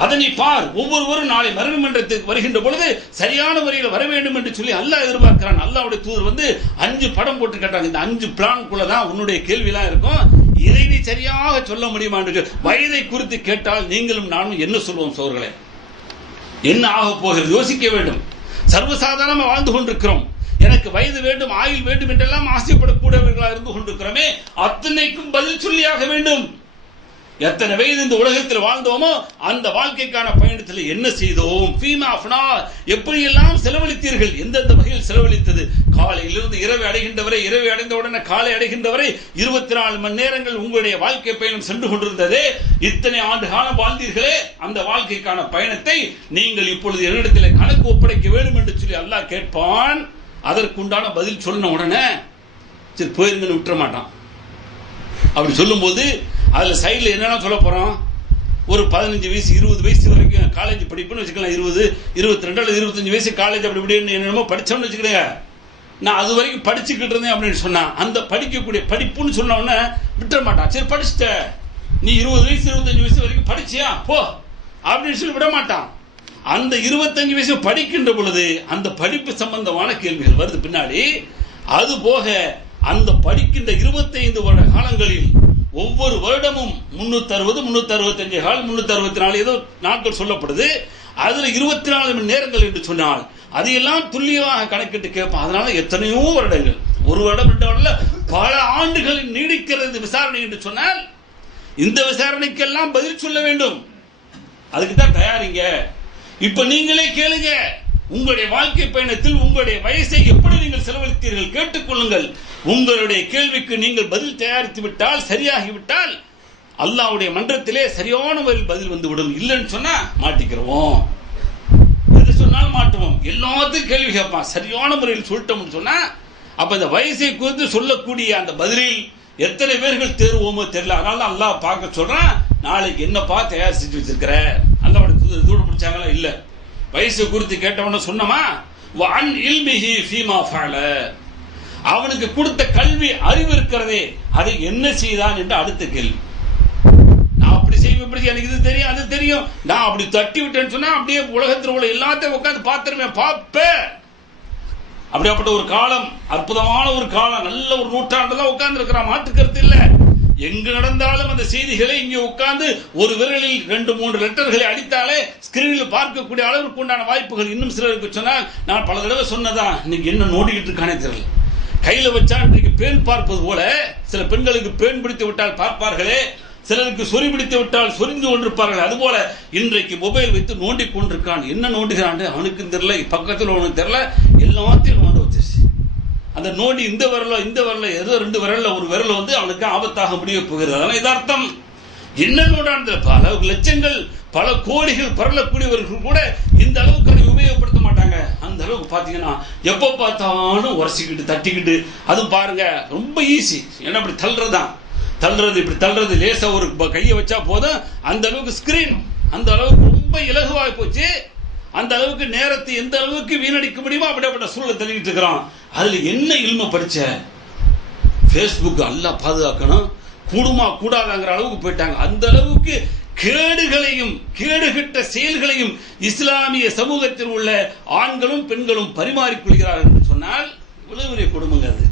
அதை நீ பார். ஒவ்வொருவரும் நாளை மறுமை மன்றத்துக்கு வருகின்ற பொழுது சரியான முறையில் வர வேண்டும் என்று சொல்லி அல்லாஹ் எதிர்பார்க்கிறான். அல்லாஹ்வுடைய தூதர் 5 படம் போட்டு கேட்டாங்க. இந்த 5 பிளான்குள்ள தான் உன்னுடைய கேள்வியெல்லாம் இருக்கும். இதை நீ சரியாக சொல்ல முடியுமா என்று வயதை குறித்து கேட்டால் நீங்களும் நானும் என்ன சொல்வோம் சோர்களே? என்ன ஆக போகிறது? யோசிக்க வேண்டும். சர்வசாதாரணமாக வாழ்ந்து கொண்டிருக்கிறோம். எனக்கு வயது வேண்டும், ஆயுள் வேண்டும் என்றெல்லாம் ஆசைப்படக்கூடியவர்களாக இருந்து கொண்டிருக்கிறோமே. அத்தனைக்கும் பதில் சொல்லியாக வேண்டும். எத்தனை வயது இந்த உலகத்தில் வாழ்ந்தோமோ அந்த வாழ்க்கைக்கான பயணத்தில் என்ன செய்தோம், ஃபீமா அஃப்னா, எப்படியெல்லாம் செலவழித்தீர்கள், எந்தெந்த வகையில் செலவழித்தது. காலையிலிருந்து இரவு அடைகின்றவரை, இரவு அடைந்தவுடனே காலை அடைகின்றவரை 24 மணி நேரங்கள் உங்களுடைய வாழ்க்கை பயணம் சென்று கொண்டிருந்ததே. இத்தனை ஆண்டு காலம் வாழ்ந்தீர்களே, அந்த வாழ்க்கைக்கான பயணத்தை நீங்கள் இப்பொழுது என்னிடத்தில் கணக்கு ஒப்படைக்க வேண்டும் என்று சொல்லி அல்லாஹ் கேட்பான். அதற்குண்டான பதில் சொன்ன உடனே சரி போயிருங்கன்னு விட்டுற மாட்டான். அப்படி சொல்லும் போது அதுல சைடில் என்னென்ன சொல்ல போறோம், ஒரு 15 வயசு 20 வயசு வரைக்கும் காலேஜ் படிப்புன்னு வச்சுக்கலாம், 20, 22 அல்லது 25 வயசு காலேஜ் அப்படி இப்படின்னு என்னென்னமோ படிச்சோம்னு வச்சுக்கிறேங்க. நான் அது வரைக்கும் படிச்சுக்கிட்டு இருந்தேன் அப்படின்னு சொன்னா அந்த படிக்கக்கூடிய படிப்புன்னு சொன்ன உடனே விட்டுற மாட்டான். சரி படிச்சுட்ட, நீ 20 வயசு 25 வயசு வரைக்கும் படிச்சியா போ அப்படின்னு சொல்லி விட மாட்டான். அந்த 25 வயசு படிக்கின்ற பொழுது அந்த படிப்பு சம்பந்தமான கேள்விகள் வருது பின்னாடி. அது போக அந்த படிக்கின்ற 25 வருட காலங்களில் ஒவ்வொரு வருடமும் 360, 365 364 ஏதோ நாட்கள் சொல்லப்படுது. அதுல 24 மணி நேரங்கள் என்று சொன்னால் அதையெல்லாம் துல்லியமாக கணக்கிட்டு கேட்பான். அதனால எத்தனையோ வருடங்கள், ஒரு வருடம் 2 வருடம், பல ஆண்டுகளில் நீடிக்கிறது விசாரணை என்று சொன்னால் இந்த விசாரணைக்கெல்லாம் பதில் சொல்ல வேண்டும். அதுக்கு தான் தயாரிங்க. இப்ப நீங்களே கேளுங்க, உங்களுடைய வாழ்க்கை பயணத்தில் உங்களுடைய வயசை எப்படி நீங்கள் செலவழித்தீர்கள் கேட்டுக்கொள்ளுங்கள். உங்களுடைய கேள்விக்கு நீங்கள் பதில் தயாரித்து விட்டால், சரியாகிவிட்டால் அல்லாஹ்வுடைய மன்றத்திலே சரியான முறையில் பதில் வந்துவிடும். இல்லைன்னு சொன்னா மாட்டிக்கிறோம், எது சொன்னாலும் மாட்டுவோம். எல்லாத்தையும் கேள்வி கேட்பான். சரியான முறையில் சொல்லிட்டோம்னு சொன்னா அப்ப இந்த வயசை குறித்து சொல்லக்கூடிய அந்த பதிலில் எத்தனை பேர்கள் தேர்வோமோ தெரியல. அதனால அல்லாஹ் பார்க்க சொல்றான், நாளைக்கு என்னப்பா தயார் செஞ்சு வச்சிருக்கிற. அல்லாஹ்வுடைய தூடு பிடிச்சாங்களா இல்ல, வயசு குறித்து கேட்டவன சொன்னமா, வஅன் இல்மிஹி ஃபீமா ஃபஅல, அவனுக்கு கொடுத்த கல்வி அறிவு இருக்கிறதே அதை என்ன செய்தான் என்று அடுத்த கேள்வி. நான் அப்படி செய்வேன், இப்படி எனக்கு இது தெரியும் அது தெரியும், நான் அப்படி தட்டி விட்டேன்னு சொன்னா அப்படியே உலகத்தில் உள்ள எல்லாத்தையும் உட்கார்ந்து பார்த்துருமே பார்ப்பேன். அப்படியாப்பட்ட ஒரு காலம், அற்புதமான ஒரு காலம், நல்ல ஒரு நூற்றாண்டு தான் உட்கார்ந்து இருக்கிறான், மாற்று கருத்து இல்ல. எங்கு நடந்தாலும் அந்த செய்திகளை இங்கே உட்கார்ந்து ஒரு விரலில் 2-3 லெட்டர்களை அடித்தாலே ஸ்கிரீனில் பார்க்கக்கூடிய அளவுக்கு உண்டான வாய்ப்புகள். இன்னும் சிலருக்கு சொன்னால், நான் பல தடவை சொன்னதான், இன்னைக்கு என்ன நோண்டிக்கிட்டு இருக்கானே தெரியல. கையில வச்சா இன்றைக்கு பேன் பார்ப்பது போல, சில பெண்களுக்கு பேன் பிடித்து விட்டால் பார்ப்பார்களே, சிலருக்கு சொறி பிடித்து விட்டால் சொரிந்து கொண்டிருப்பார்கள். அதுபோல இன்றைக்கு மொபைல் வைத்து நோண்டி கொண்டிருக்கான். என்ன நோண்டுகிறான் அவனுக்கு தெரியல, பக்கத்தில் அவனுக்கு தெரியல, எல்லாத்தையும் நோண்ட வச்சிருச்சு. அந்த நோண்டி இந்த விரல ஏதோ 2 விரல்ல ஒரு விரல் வந்து அவனுக்கு ஆபத்தாக முடிய போகிறது. அதனால இது அர்த்தம் என்ன நோண்டான பல லட்சங்கள் பல கோடிகள் பரலக்கூடியவர்கள் கூட இந்த அளவுக்கு அதை உபயோகப்படுத்த மாட்டாங்க. அந்த அளவுக்கு பாத்தீங்கன்னா எப்ப பார்த்தாலும் உரசிக்கிட்டு தட்டிக்கிட்டு, அதுவும் பாருங்க ரொம்ப ஈஸி. ஏன்னா அப்படி தள்ளுறது இப்படி தள்ளுறது, லேசா ஒரு கையை வச்சா போதும், அந்த அளவுக்கு ஸ்கிரீன் அந்த அளவுக்கு ரொம்ப இலகுவாக போச்சு. அந்த அளவுக்கு நேரத்தை எந்த அளவுக்கு வீணடிக்க முடியுமோ அப்படிப்பட்ட சூழலை தள்ளிட்டு இருக்கிறான். அதுல என்ன இல்ம படிச்ச? பேஸ்புக் அல்லாஹ் பாதுகாக்கணும், கூடுமா கூடாதாங்கிற அளவுக்கு போயிட்டாங்க. அந்த அளவுக்கு கேடுகளையும் கேடுகட்ட செயல்களையும் இஸ்லாமிய சமூகத்தில் உள்ள ஆண்களும் பெண்களும் பரிமாறிக்கொள்கிறார்கள் என்று சொன்னால் எவ்வளவு பெரிய கொடுமைங்க அது,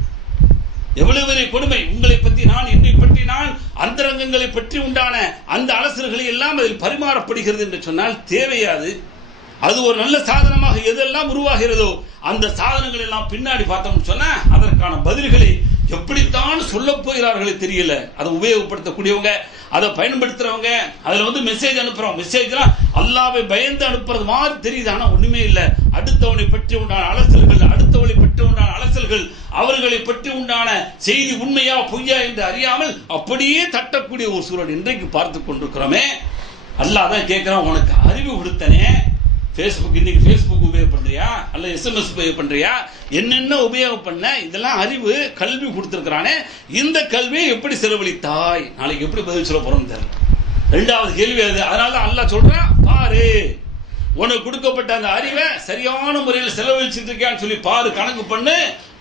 எவ்வளவு பெரிய கொடுமை. உங்களை பற்றி நான், என்னை பற்றி நான், அந்தரங்கங்களை பற்றி உண்டான அந்த அலசல்களை எல்லாம் அதில் பரிமாறப்படுகிறது என்று சொன்னால் தேவையாது. அது ஒரு நல்ல சாதனமாக எதெல்லாம் உருவாகிறதோ அந்த சாதனங்கள் எல்லாம் பின்னாடி பார்த்தோம்னு சொன்னா அதற்கான பதில்களை எப்படித்தான் சொல்ல போகிறார்களே தெரியல. அதை உபயோகப்படுத்தக்கூடியவங்க, அதை பயன்படுத்துறவங்க, அதுல வந்து மெசேஜ் அனுப்புறோம், மெசேஜ்லாம் அல்லாஹ்வை பயந்து அனுப்புறது மாதிரி தெரியுது. ஆனா ஒண்ணுமே இல்லை. அடுத்தவனை பற்றி உண்டான அலசல்கள், அவர்களை பற்றி உண்டான செய்தி உண்மையா பொய்யா என்று அறியாமல் அப்படியே தட்டக்கூடிய ஒரு சூழல் இன்றைக்கு பார்த்து கொண்டிருக்கிறோமே. அல்லாஹ் தான் கேட்கிறான், உனக்கு அறிவு கொடுத்தனே, Facebook இன்னைக்கு Facebook உபயோகம் பண்றியா, அல்ல SMS உபயோகம் பண்றியா, என்னென்ன உபயோகம் பண்ண, இதெல்லாம் அறிவு கல்வி கொடுத்திருக்கிறானே, இந்த கல்வியை எப்படி செலவழித்தாய், நாளைக்கு எப்படி பதில் சொல்ல போறோம் தெரியல. 2வது கேள்வி அது. அதனால அல்லாஹ் சொல்றான், பாரு உனக்கு கொடுக்கப்பட்ட அந்த அறிவை சரியான முறையில் செலவழிச்சிட்டு இருக்கான்னு சொல்லி பாரு, கணக்கு பண்ணு.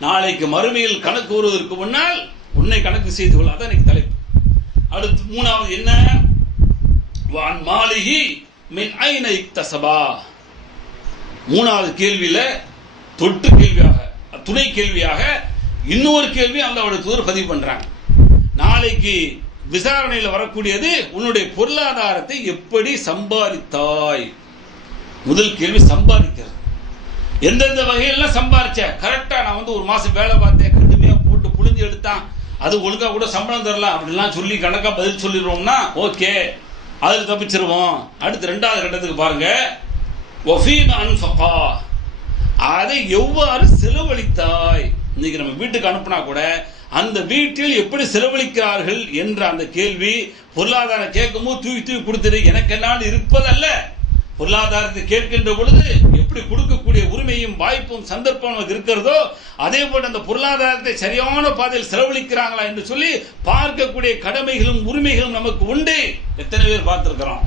நாளைக்கு மறுமையில் கணக்கு வருவதற்கு முன்னால் உன்னை கணக்கு செய்து கொள்ள. அதான் எனக்கு தலைப்பு. அடுத்து 3வது என்ன, வான் மாலிஹி மின் ஐன இக்தஸபா. 3வது கேள்வியில தொட்டு கேள்வியாக, துணை கேள்வியாக இன்னொரு கேள்வி அல்லாஹ்வுடைய தூதர் பதிவு பண்றாங்க. நாளைக்கு விசாரணையில் வரக்கூடியது, உன்னுடைய பொருளாதாரத்தை எப்படி சம்பாதித்தாய். முதல் கேள்வி சம்பாதிக்கிறது. எந்தெந்த வகையெல்லாம் சம்பாதிச்ச? கரெக்டா நான் வந்து ஒரு மாசம் வேலை பார்த்தேன், கடுமையா போட்டு புழிஞ்சு எடுத்தான், அது ஒழுங்கா கூட சம்பளம் தரலாம் அப்படிலாம் சொல்லி கணக்கா பதில் சொல்லிடுவோம்னா ஓகே, அதுல தப்பிச்சிருவோம். அடுத்து 2வது கட்டத்துக்கு பாருங்க, வஃபீமா அன்ஃபகா, அதை எவ்வாறு செலவழித்தாய். இன்னைக்கு நம்ம வீட்டுக்கு அனுப்புனா கூட அந்த வீட்டில் எப்படி செலவழிக்கிறார்கள் என்ற அந்த கேள்வி, பொருளாதாரம் கேட்கும்போது தூக்கி தூக்கி கொடுத்துரு எனக்கு என்னான்னு இருப்பதல்ல. பொருளாதாரத்தை கேட்கின்ற பொழுது எப்படி கொடுக்கக்கூடிய உரிமையும் வாய்ப்பும் சந்தர்ப்பம் நமக்கு இருக்கிறதோ அதே போல அந்த பொருளாதாரத்தை சரியான பாதையில் செலவழிக்கிறாங்களா என்று சொல்லி பார்க்கக்கூடிய கடமைகளும் உரிமைகளும் நமக்கு உண்டு. எத்தனை பேர் பார்த்திருக்கிறோம்?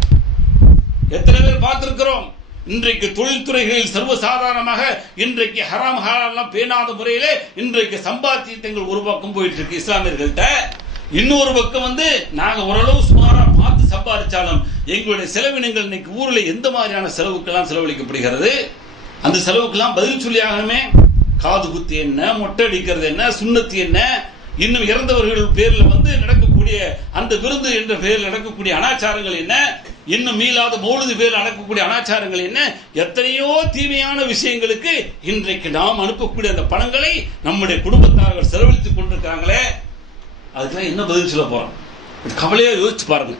எத்தனை பேர் பார்த்திருக்கிறோம்? இன்றைக்கு தொழில்துறைகளில் சர்வசாதாரணமாக இன்றைக்கு ஹராம் ஹலால்லாம் பேணாத முறையிலே இன்றைக்கு சம்பாத்தியங்கள் ஒரு பக்கம் போயிட்டு இருக்கு இஸ்லாமியர்கள்ட்ட. இன்னொரு பக்கம் நாங்க ஓரளவு சுமாரா பார்த்து சம்பாதிச்சாலும் எங்களுடைய செலவினங்கள் இன்னைக்கு ஊர்ல எந்த மாதிரியான செலவுக்கெல்லாம் செலவழிக்கப்படுகிறது, அந்த செலவுக்கெல்லாம் பதில் சொல்லி ஆகணுமே. காது குத்தி என்ன, மொட்டை அடிக்கிறது என்ன, சுண்ணத்து என்ன, இன்னும் இறந்தவர்கள் பேர்ல நடக்கக்கூடிய அந்த விருந்து என்ற பெயரில் நடக்கக்கூடிய அனாச்சாரங்கள் என்ன, இன்னும் மீளாத மௌலிது பேரில் நடக்கக்கூடிய அனாச்சாரங்கள் என்ன, எத்தனையோ தீமையான விஷயங்களுக்கு இன்றைக்கு நாம் அனுப்பக்கூடிய அந்த பணங்களை நம்முடைய குடும்பத்தார்கள் செலவழித்துக் கொண்டிருக்கிறாங்களே, அதுக்கெல்லாம் என்ன பதில் சொல்ல போறோம்? கவலையா யோசிச்சு பாருங்க.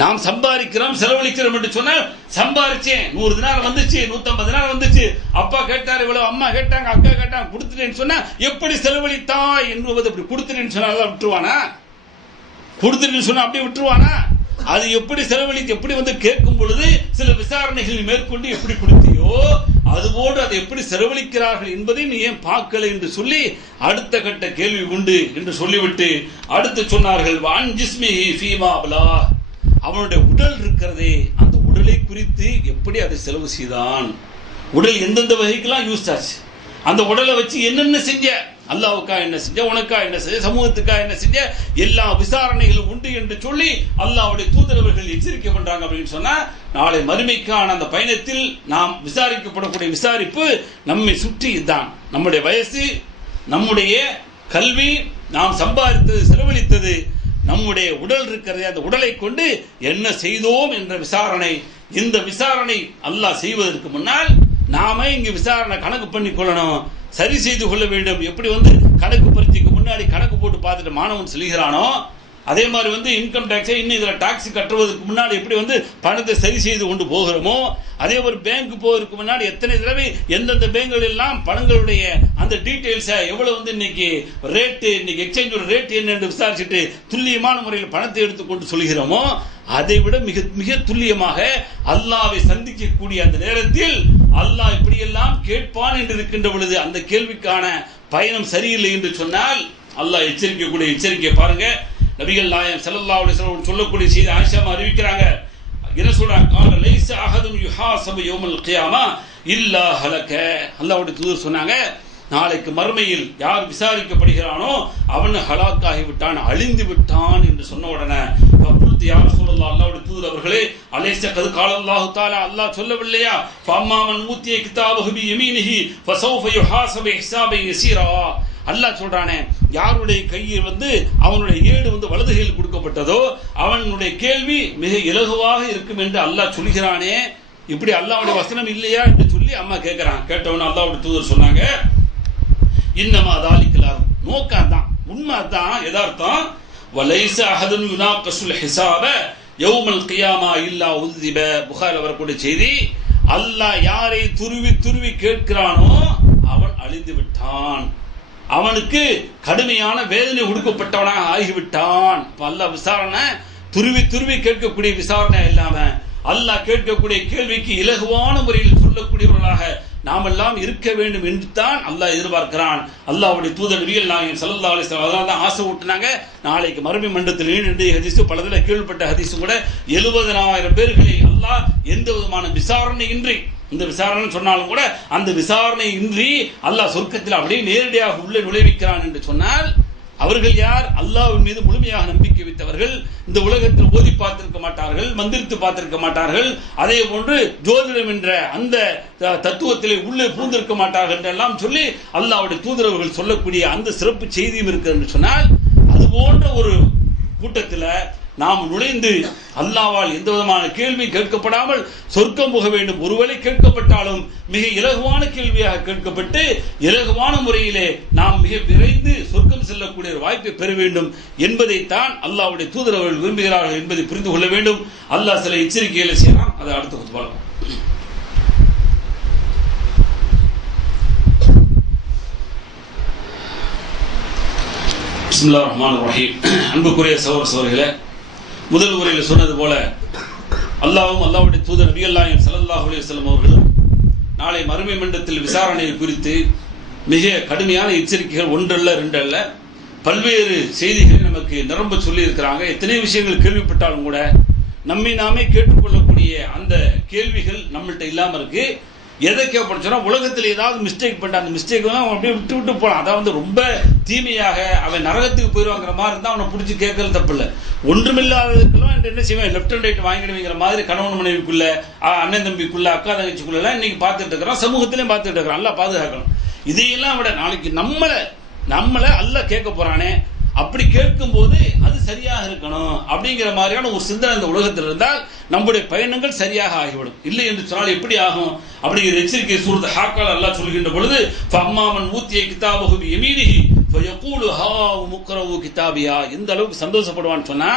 நாம் சம்பாதிக்கிறோம் செலவழிக்கிறோம் என்று சொன்னால், சம்பாதிச்சேன் 100 தினார் வந்துச்சு, 150 தினார் வந்துச்சு, அப்பா கேட்டார் இவ்வளவு, அம்மா கேட்டாங்க, அக்கா கேட்டாங்க, கொடுத்துட்டேன்னு சொன்னா எப்படி செலவழித்தாய் என்பது அப்படி கொடுத்துட்டேன்னு சொன்னா விட்டுருவானா? கொடுத்துட்டேன்னு சொன்னா அப்படியே விட்டுருவானா? அது எப்படி செலவழித்து எப்படி கேட்கும் பொழுது சில விசாரணைகள் மேற்கொண்டு எப்படி கொடுத்தியோ அதுபோடு அதை எப்படி செலவழிக்கிறார்கள் என்பதை நீ ஏன் பார்க்கல என்று சொல்லி அடுத்த கட்ட கேள்வி உண்டு என்று சொல்லிவிட்டு அடுத்து சொன்னார்கள், வான் ஜிஸ்மிஹி ஃபீமா அப்லா, அவனுடைய உடல் இருக்கிறதே அந்த உடலை குறித்து எப்படி அதை செலவு செய்தான், உடல் எந்தெந்த வகைக்கெல்லாம் யூஸ் ஆச்சு, அந்த உடலை வச்சு என்னென்ன செஞ்ச, அல்லாவுக்கா என்ன செஞ்ச, உனக்கா என்ன செஞ்ச, சமூகத்துக்கா என்ன செஞ்ச, எல்லா விசாரணைகளும் உண்டு என்று சொல்லி அல்லாஹ்வுடைய தூதரவர்கள் எச்சரிக்கை பண்றாங்க. அப்படின்னு சொன்னா நாளை மறுமைக்கான அந்த பயணத்தில் நாம் விசாரிக்கப்படக்கூடிய விசாரிப்பு நம்மை சுற்றி தான். நம்முடைய வயசு, நம்முடைய கல்வி, நாம் சம்பாதித்தது, செலவழித்தது, நம்முடைய உடல் இருக்கிறதே அந்த உடலை கொண்டு என்ன செய்தோம் என்ற விசாரணை. இந்த விசாரணை அல்லாஹ் செய்வதற்கு முன்னால் நாம இங்கு விசாரணை கணக்கு பண்ணி கொள்ளணும், சரி செய்து கொள்ள வேண்டும். எப்படி கணக்கு பரீட்சைக்கு முன்னாடி கணக்கு போட்டு பார்த்துட்டு மாணவன் செல்கிறானோ அதே மாதிரி இன்கம் டாக்ஸை இன்னும் இதுல டாக்ஸ் கட்டுவதற்கு முன்னாடி எப்படி பணத்தை சரி செய்து கொண்டு போகிறோமோ அதே ஒரு பேங்க் போவதற்கு முன்னாடி எத்தனை தடவை எந்தெந்த பேங்குகள் எல்லாம் பணங்களுடைய அந்த டீடைல்ஸை எவ்வளவு இன்னைக்கு ரேட்டு, இன்னைக்கு எக்ஸ்சேஞ்சோட ரேட் என்ன என்று விசாரிச்சுட்டு துல்லியமான முறையில் பணத்தை எடுத்துக்கொண்டு சொல்கிறோமோ அதை விட மிக மிக துல்லியமாக அல்லாஹ்வை சந்திக்கக்கூடிய அந்த நேரத்தில் அல்லாஹ் இப்படியெல்லாம் கேட்பான் என்று இருக்கின்ற பொழுது அந்த கேள்விக்கான பயணம் சரியில்லை என்று சொன்னால் அல்லாஹ் எச்சரிக்கக்கூடிய எச்சரிக்கை பாருங்க. நபிகள் நாயகம் ஸல்லல்லாஹு அலைஹி வஸல்லம் சொல்லக்கூடிய செய்தி ஆயிஷா அறிவிக்கிறாங்க. என்ன சொல்றாங்க? கால லைஸ அஹதுன் யுஹாஸபு யௌமல் கியாமா இல்லா ஹலக. அல்லாஹ்வுடைய தூதர் சொன்னாங்க, நாளைக்கு மறுமையில் யார் விசாரிக்கப்படுகிறானோ அவன் ஹலாக்காகி விட்டான், அழிந்து விட்டான் என்று சொன்ன உடனே யா ரசூலல்லாஹ், அல்லாஹ்வுடைய தூதர் அவர்களே, அலைஸ கத் கால அல்லாஹ் தஆலா, அல்லாஹ் சொல்லவில்லையா, ஃபஅம்மா மன் ஊதிய கிதாபஹு பி யமீனிஹி ஃபஸௌஃப யுஹாஸபு ஹிஸாபன் யஸீரா. அல்லாஹ் சொல்றானே, யாருடைய கையில் அவனுடைய ஏடு வலது கையில் கொடுக்கப்பட்டதோ அவனுடைய கேள்வி மிக இலகுவாக இருக்கும் என்று அல்லாஹ் சொல்கிறானே, இப்படி அல்லாஹ்வுடைய வசனம் இல்லையா என்று சொல்லி அம்மா கேட்கிறான். கேட்டவன் அல்லாஹ்வுடைய தூதர் சொன்னாங்க, இன்னமா தாலிக்கலார், நோக்கம் தான், உண்மை தான், யதார்த்தம். வலைஸ அஹதுன் யுனாகஸுல் ஹிஸாப யௌமல் கியாமா இல்லா உذிப. புகாரில் வரக்கூடிய செய்தி, அல்லாஹ் யாரை துருவி துருவி கேட்கிறானோ அவன் அழிந்து விட்டான், அவனுக்கு கடுமையான வேதனை கொடுக்கப்பட்டவனாக ஆகிவிட்டான். அல்லாஹ் விசாரணை துருவி துருவி கேட்கக்கூடிய விசாரணை இல்லாம அல்லாஹ் கேட்கக்கூடிய கேள்விக்கு இலகுவான முறையில் சொல்லக்கூடியவர்களாக நாம் எல்லாம் இருக்க வேண்டும் என்று தான் அல்லாஹ் எதிர்பார்க்கிறான். அல்லாஹ்வுடைய தூதர் நபிகள் நாயகம் ஸல்லல்லாஹு அலைஹி வஸல்லம் அதனால தான் ஆசை ஊட்டினாங்க, நாளைக்கு மறுமை மண்டலத்தில் நீண்ட ஹதீஸ், பல தடவை கேள்விப்பட்ட ஹதீஸும் கூட 70,000 பேர்களை அல்லாஹ் எந்த விதமான விசாரணை இன்றி, இந்த விசாரணை சொன்னாலும் கூட அந்த விசாரணை இன்றி அல்லாஹ் சொர்க்கத்தில் அப்படியே நேரடியாக உள்ளே நுழைவிக்கிறான் என்று சொன்னால் அவர்கள் யார்? அல்லாஹ்வின் மீது முழுமையாக நம்பிக்கை வைத்தவர்கள், இந்த உலகத்தில் ஓதி பார்த்திருக்க மாட்டார்கள், மந்திரித்து பார்த்திருக்க மாட்டார்கள், அதே போன்று ஜோதிடம் என்ற அந்த தத்துவத்திலே உள்ளே பூந்திருக்க மாட்டார்கள் என்றெல்லாம் சொல்லி அல்லாஹ்வுடைய தூதரவர்கள் சொல்லக்கூடிய அந்த சிறப்பு செய்தியும் இருக்கு என்று சொன்னால் அது போன்ற ஒரு கூட்டத்தில் நாம் நுழைந்து அல்லாஹ்வால் எந்த விதமான கேள்வி கேட்கப்படாமல் சொர்க்கம் போக வேண்டும். ஒருவேளை கேட்கப்பட்டாலும் மிக இலகுவான கேள்வியாக கேட்கப்பட்டு இலகுவான முறையிலே நாம் மிக விரைந்து சொர்க்கம் செல்லக்கூடிய ஒரு வாய்ப்பை பெற வேண்டும் என்பதைத்தான் அல்லாஹ்வுடைய தூதர் அவர்கள் விரும்புகிறார்கள் என்பதை புரிந்து கொள்ள வேண்டும். அல்லாஹ் சில எச்சரிக்கைகளை செய்யலாம். அதை அடுத்து பார்க்கலாம். பிஸ்மில்லாஹிர் ரஹ்மானிர் ரஹீம். அன்புக்குரிய சகோதரர்களே, முதல் உரையில் சொன்னது போல அல்லாஹ்வும் அல்லாஹ்வுடைய தூதர் நபி ஸல்லல்லாஹு அலைஹி வஸல்லம் அவர்களும் நாளை மறுமை மண்டலத்தில் விசாரணையை குறித்து மிக கடுமையான எச்சரிக்கைகள் ஒன்றல்ல ரெண்டல்ல பல்வேறு செய்திகளை நமக்கு நிரம்ப சொல்லி இருக்கிறாங்க. எத்தனை விஷயங்கள் கேள்விப்பட்டாலும் கூட நம்மை நாமே கேட்டுக்கொள்ளக்கூடிய அந்த கேள்விகள் நம்மள்கிட்ட இல்லாம இருக்கு. எதை கேட்படுச்சோன்னா உலகத்தில் ஏதாவது மிஸ்டேக் பண்ணிட்டு அந்த மிஸ்டேக் அவன் அப்படியே விட்டு விட்டு போனான். அதாவது ரொம்ப தீமையாக அவன் நரகத்துக்கு போயிடுவாங்கிற மாதிரி இருந்தால் அவனை பிடிச்சி கேட்கறது தப்பு இல்லை. ஒன்றுமில்லாததுக்கெல்லாம் என்ன செய்வேன், லெஃப்ட் அண்ட் ரைட் வாங்கிடுவீங்கிற மாதிரி கணவன் மனைவிக்குள்ள, அண்ணன் தம்பிக்குள்ள, அக்கா தங்கச்சிக்குள்ள இன்னைக்கு பார்த்துட்டு இருக்கிறான், சமூகத்திலையும் பார்த்துட்டு இருக்கிறான். நல்லா பாதுகாக்கணும். இதையெல்லாம் விட நாளைக்கு நம்மளை அல்லாஹ் கேட்க போறானே, அப்படி கேட்கும் போது அது சரியாக இருக்கணும் அப்படிங்கிற மாதிரியான ஒரு சிந்தனை இந்த உலகத்தில் இருந்தால் நம்முடைய பயணங்கள் சரியாக ஆகிவிடும். இல்லை என்று சொன்னால் எப்படி ஆகும் அப்படிங்கிற எச்சரிக்கை சூரத் ஹாக்கால் அல்லாஹ் சொல்கின்ற பொழுது ஃபம்மாமன் ஊத்திய கிதாபஹு பியமீனிஹி ஃபயகூலு ஹாவு முக்ரவு கிதாபியா, எந்த அளவுக்கு சந்தோஷப்படுவான்னு சொன்னா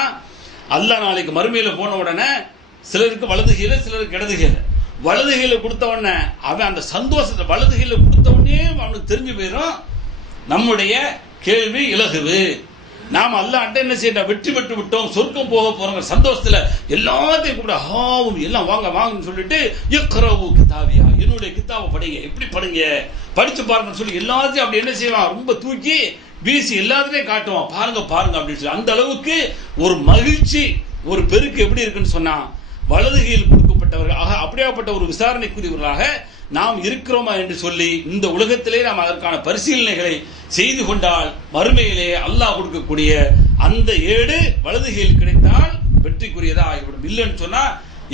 அல்லாஹ் நாளைக்கு மறுமையில போன உடனே சிலருக்கு வலது கீழ சிலருக்கு இடது கீழ, வலது கீழ கொடுத்த உடனே அவன் அந்த சந்தோஷத்தை வலது கீழ கொடுத்த உடனே அவனுக்கு தெரிஞ்சு போயிடும் நம்முடைய கேள்வி இலகுவு. நாம் அல்லாஹ்ட்ட என்ன செய்யணும், வெற்றி பெற்று விட்டோம், சொர்க்கம் போக போறோங்கிற சந்தோஷத்துல எல்லாத்தையும் கூட ஹாவும் எல்லாம் வாங்க வாங்கன்னு சொல்லிட்டு இக்ரவு கிதாபியா, என்னுடைய கிதாபை படிங்க, எப்படி படிங்க, படிச்சு பாருங்கன்னு சொல்லி எல்லாத்தையும் அப்படி என்ன செய்வான், ரொம்ப தூக்கி வீசி எல்லாத்தையும் காட்டுவான், பாருங்க பாருங்க அப்படின்னு சொல்லி. அந்த அளவுக்கு ஒரு மகிழ்ச்சி, ஒரு பெருக்கு எப்படி இருக்குன்னு சொன்னா வலதுகையில் கொடுக்கப்பட்டவர்கள் அப்படியாப்பட்ட ஒரு விசாரணைக்குரியவர்களாக நாம் இருக்கிறோமா என்று சொல்லி இந்த உலகத்திலே நாம் அதற்கான பரிசீலனைகளை செய்து கொண்டால் மறுமையிலே அல்லாஹ் கொடுக்கக்கூடிய அந்த ஏடு வலதுகையில் கிடைத்தால் வெற்றிக்குரியதா ஆகிவிடும். இல்லைன்னு சொன்னா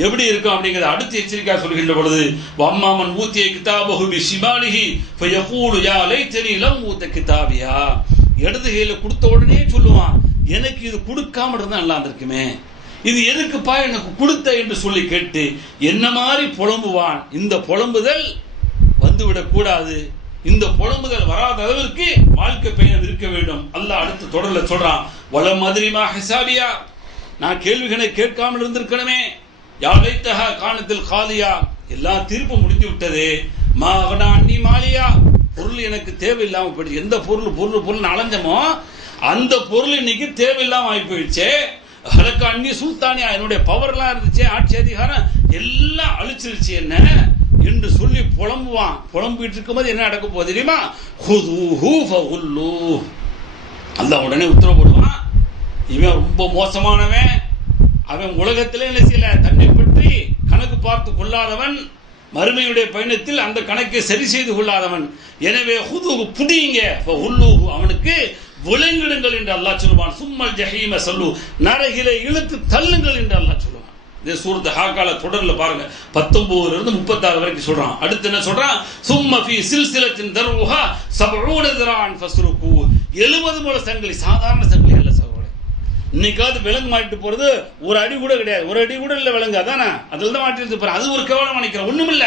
எப்படி இருக்கும் அப்படிங்கறத அடுத்த எச்சரிக்கையாக சொல்கின்ற பொழுது வம்மாமன் ஊத்திய கிதாபஹு பிஷிமாலிஹி ஃபயகூலு யா லைத்தனி லம் ஊத கிதாபியா, இடதுகையில கொடுத்த உடனே சொல்லுவான், எனக்கு இது கொடுக்காம இருந்தா நல்லா இருந்திருக்குமே, இது எதுக்குப்பா எனக்கு கொடுத்த என்று சொல்லி கேட்டு என்ன மாதிரி புலம்புவான். இந்த புலம்புதல் வந்துவிடக் கூடாது. இந்த புலம்புதல் வராத அளவிற்கு வாழ்க்கை பயணம் இருக்க வேண்டும். அல்லாஹ் அடுத்த தொடர்ல சொல்றான், வல மதுரிமா ஹிசாபியா, நான் கேள்விகளை கேட்காமல் இருந்திருக்கணுமே, யாழைத்தஹா காணத்தில் காலியா, எல்லா தீர்ப்பு முடிஞ்சு விட்டது, மாகனா அன்னி மாலியா, பொருள் எனக்கு தேவையில்லாம போயிடுச்சு. எந்த பொருள் அலைஞ்சமோ அந்த பொருள் இன்னைக்கு தேவையில்லாம ஆகி போயிடுச்சு. ஹலக்க அன்னி சுல்தானியா, என்னுடைய பவர் எல்லாம் இருந்துச்சு, ஆட்சி அதிகாரம் எல்லாம் அழிச்சிருச்சு என்ன என்று சொல்லி புலம்புவான். புலம்பிட்டு இருக்கும்போது என்ன நடக்க போகுது தெரியுமா, அல்லாஹ் உடனே உத்தரவு போடுவான், இவன் ரொம்ப மோசமானவன், அவன் உலகத்திலே என்ன செய்யல, தன்னை பற்றி கணக்கு பார்த்து கொள்ளாதவன், மறுமையுடைய பயணத்தில் அந்த கணக்கை சரி செய்து கொள்ளாதவன், எனவே புடிங்க அவனுக்கு விலங்கிடுங்கள் என்று அல்லாஹ் சொல்லுவான். சும்மல் ஜஹீம சல்லு, நரகிலே இழுத்து தள்ளுங்கள் என்று அல்லாஹ் சொல்லுவான். இந்த சூரத் ஹாக்கால தொடர்ல பாருங்க 19 இருந்து 36 வரைக்கும் சொல்றான். அடுத்து என்ன சொல்றான், சும்ம ஃபீ சில்சிலத்தின் தர்வுஹா 70 திரான் ஃபஸ்ருகு, 70 முழ சங்கிலி, சாதாரண சங்கிலி அல்ல சகோதரர். இன்னைக்காவது விலங்கு மாட்டிட்டு போறது ஒரு அடி கூட கிடையாது, ஒரு அடி கூட இல்ல விலங்கு, அதானே அதுல தான் மாட்டிட்டு போற, அது ஒரு கேவலம் நினைக்கிறேன், ஒண்ணும் இல்ல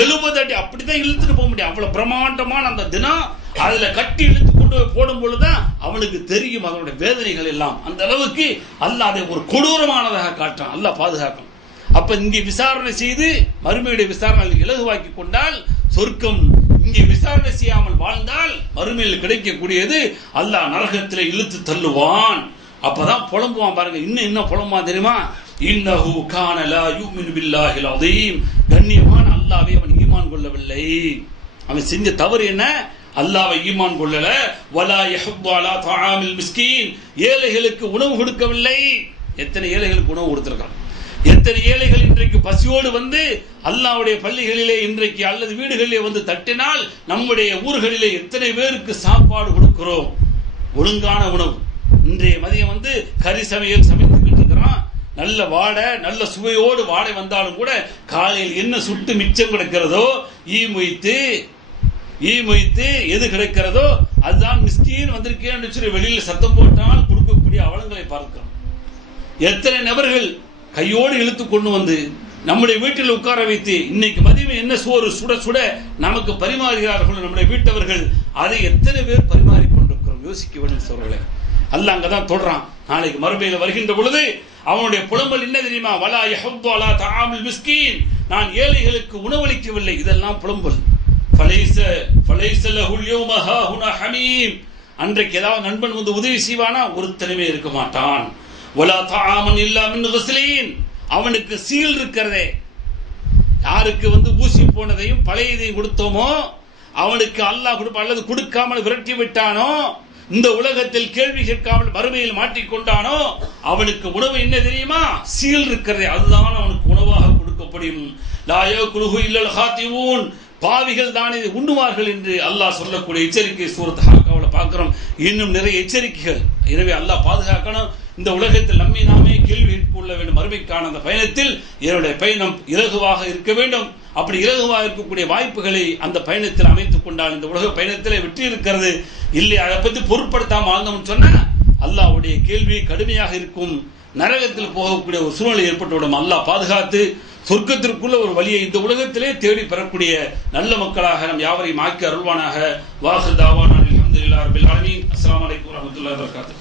70 அடி அப்படிதான் இழுத்துட்டு போக முடியும். அவ்வளவு பிரம்மாண்டமான அந்த தினம் அதுல கட்டி இழுத்து கொண்டு போடும் பொழுதுதான் அவனுக்கு தெரியும் அதனுடைய வேதனைகள் எல்லாம். அந்த அளவுக்கு அல்லாஹ் அதை ஒரு கொடூரமானதாக காட்டுறான். அல்லாஹ் பாதுகாக்கும். அப்ப இங்கே விசாரணை செய்து மறுமையுடைய விசாரணை இலகுவாக்கி கொண்டால் சொர்க்கம், இங்கே விசாரணை செய்யாமல் வாழ்ந்தால் மறுமையில் கிடைக்கக்கூடியது அல்லாஹ் நரகத்திலே இழுத்து தள்ளுவான். அப்பதான் புலம்புவான் பாருங்க. இன்னும் புலம்புவான் தெரியுமா, இன்னஹு கான லா யுமினு பில்லாஹில் அதீம், கண்ணியமான அல்லாஹ்வை அவன் ஈமான் கொள்ளவில்லை. அவன் செஞ்ச தவறு என்ன, அல்லாஹ்வை ஈமான் கொள்ளல. வலா யஹுது அலா தஆமில் மிஸ்கீன், ஏழைகளுக்கு உணவு கொடுக்கவில்லை. எத்தனை ஏழைகளுக்கு உணவு கொடுத்திருக்கான், எத்தனை ஏழைகள் இன்றைக்கு பசியோடு வந்து அல்லாஹ்வுடைய பள்ளிகளிலே இன்றைக்கு அல்லது வீடுகளிலே வந்து தட்டினால் நம்முடைய ஊர்களிலே எத்தனை பேருக்கு சாப்பாடு கொடுக்கிறோம், ஒழுங்கான உணவு. இன்றைய மதியம் வந்து கறி சமையல் சமைத்துக்கிட்டு இருக்கிறான், நல்ல வாடை, நல்ல சுவையோடு வாடை வந்தாலும் கூட காலையில் என்ன சுட்டு மிச்சம் கிடைக்கிறதோ, ஈ மொய்த்து எது கிடைக்கிறதோ அதுதான் மிஸ்கீன் வந்திருக்கேன் சொல்லி வெளியில் சத்தம் போட்டால் கொடுக்கக்கூடிய அவலங்களை பார்க்கிறோம். எத்தனை நபர்கள் கையோடு இழுத்து கொண்டு வந்து நம்முடைய வீட்டில் உட்கார வைத்து இன்னைக்கு மதியம் என்ன சோறு சுட சுட நமக்கு பரிமாறுகிறார்கள் நம்முடைய வீட்டவர்கள். அதை எத்தனை பேர் பரிமாறிக் கொண்டிருக்கிறோம் யோசிக்க வேண்டும் சோழர்களே. அல்லாஹ் அங்கதான் தொடறான். நாளைக்கு மறுமையில வருகின்ற பொழுது அவனுடைய புலம்பல் என்ன தெரியுமா? வலா யஹுது அலா தஆமில் மிஸ்கீன், நான் ஏழைகளுக்கு உணவளிக்கவில்லை. இதெல்லாம் புலம்பல். ஃபலைஸ லஹுல் யௌம ஹாஹுனா ஹமீம், அன்றைக்கு ஏதாவது நண்பன் வந்து உதவி செய்வானா? ஒருத்தனமே இருக்க மாட்டான். வலா தஆமன் இல்லா மின் கஸ்லீன், அவனுக்கு சீல் இருக்கிறதே. யாருக்கு வந்து ஊசி போனதையும் பழையதையும் கொடுத்தோமோ அவனுக்கு அல்லாஹ் கொடுப்பான், அல்லது கொடுக்காமல் விரட்டி விட்டானோ, இந்த உலகத்தில் கேள்வி கேட்காமல் மறுமையில் மாட்டிக்கொண்டானோ அவனுக்கு உணவு என்ன தெரியுமா? சீல் இருக்கிறதே, அதுதான் அவனுக்கு உணவாக கொடுக்கப்படும். லா யகுலுஹு இல்லல் ஹாத்திவூன், பாவிகள் தான் இதை உண்ணுவார்கள் என்று அல்லாஹ் சொல்லக்கூடிய எச்சரிக்கை சூரத் ஹாக்காவுல பார்க்கிறோம். இன்னும் நிறைய எச்சரிக்கைகள். எனவே அல்லாஹ் பாதுகாக்கணும். இந்த உலகத்தில் நம்மை நாமே கேள்வி கேட்கொள்ள வேண்டும். மறுமைக்கான அந்த பயணத்தில் என்னுடைய பயணம் இலகுவாக இருக்க வேண்டும். அப்படி இலகுவாக இருக்கக்கூடிய வாய்ப்புகளை அந்த பயணத்தில் அமைத்துக் கொண்டால் இந்த உலக பயணத்திலே வெற்றி இருக்கிறது. இல்லை அதை பற்றி பொருட்படுத்தாமல் வாழ்ந்தோம்னு சொன்னா அல்லாஹ்வுடைய கேள்வி கடுமையாக இருக்கும். நரகத்தில் போகக்கூடிய ஒரு சூழ்நிலை ஏற்பட்டுவிடும். அல்லாஹ் பாதுகாத்து சொர்க்கத்திற்குள்ள ஒரு வழியை இந்த உலகத்திலே தேடி பெறக்கூடிய நல்ல மக்களாக நம் யாவரையும் ஆக்கி அருள்வானாக. வாஹிர் தாவானா அல்ஹம்துலில்லாஹி ரப்பில் ஆலமீன். அஸ்ஸலாமு அலைக்கும் வரஹ்மத்துல்லாஹி வபரகாத்துஹு.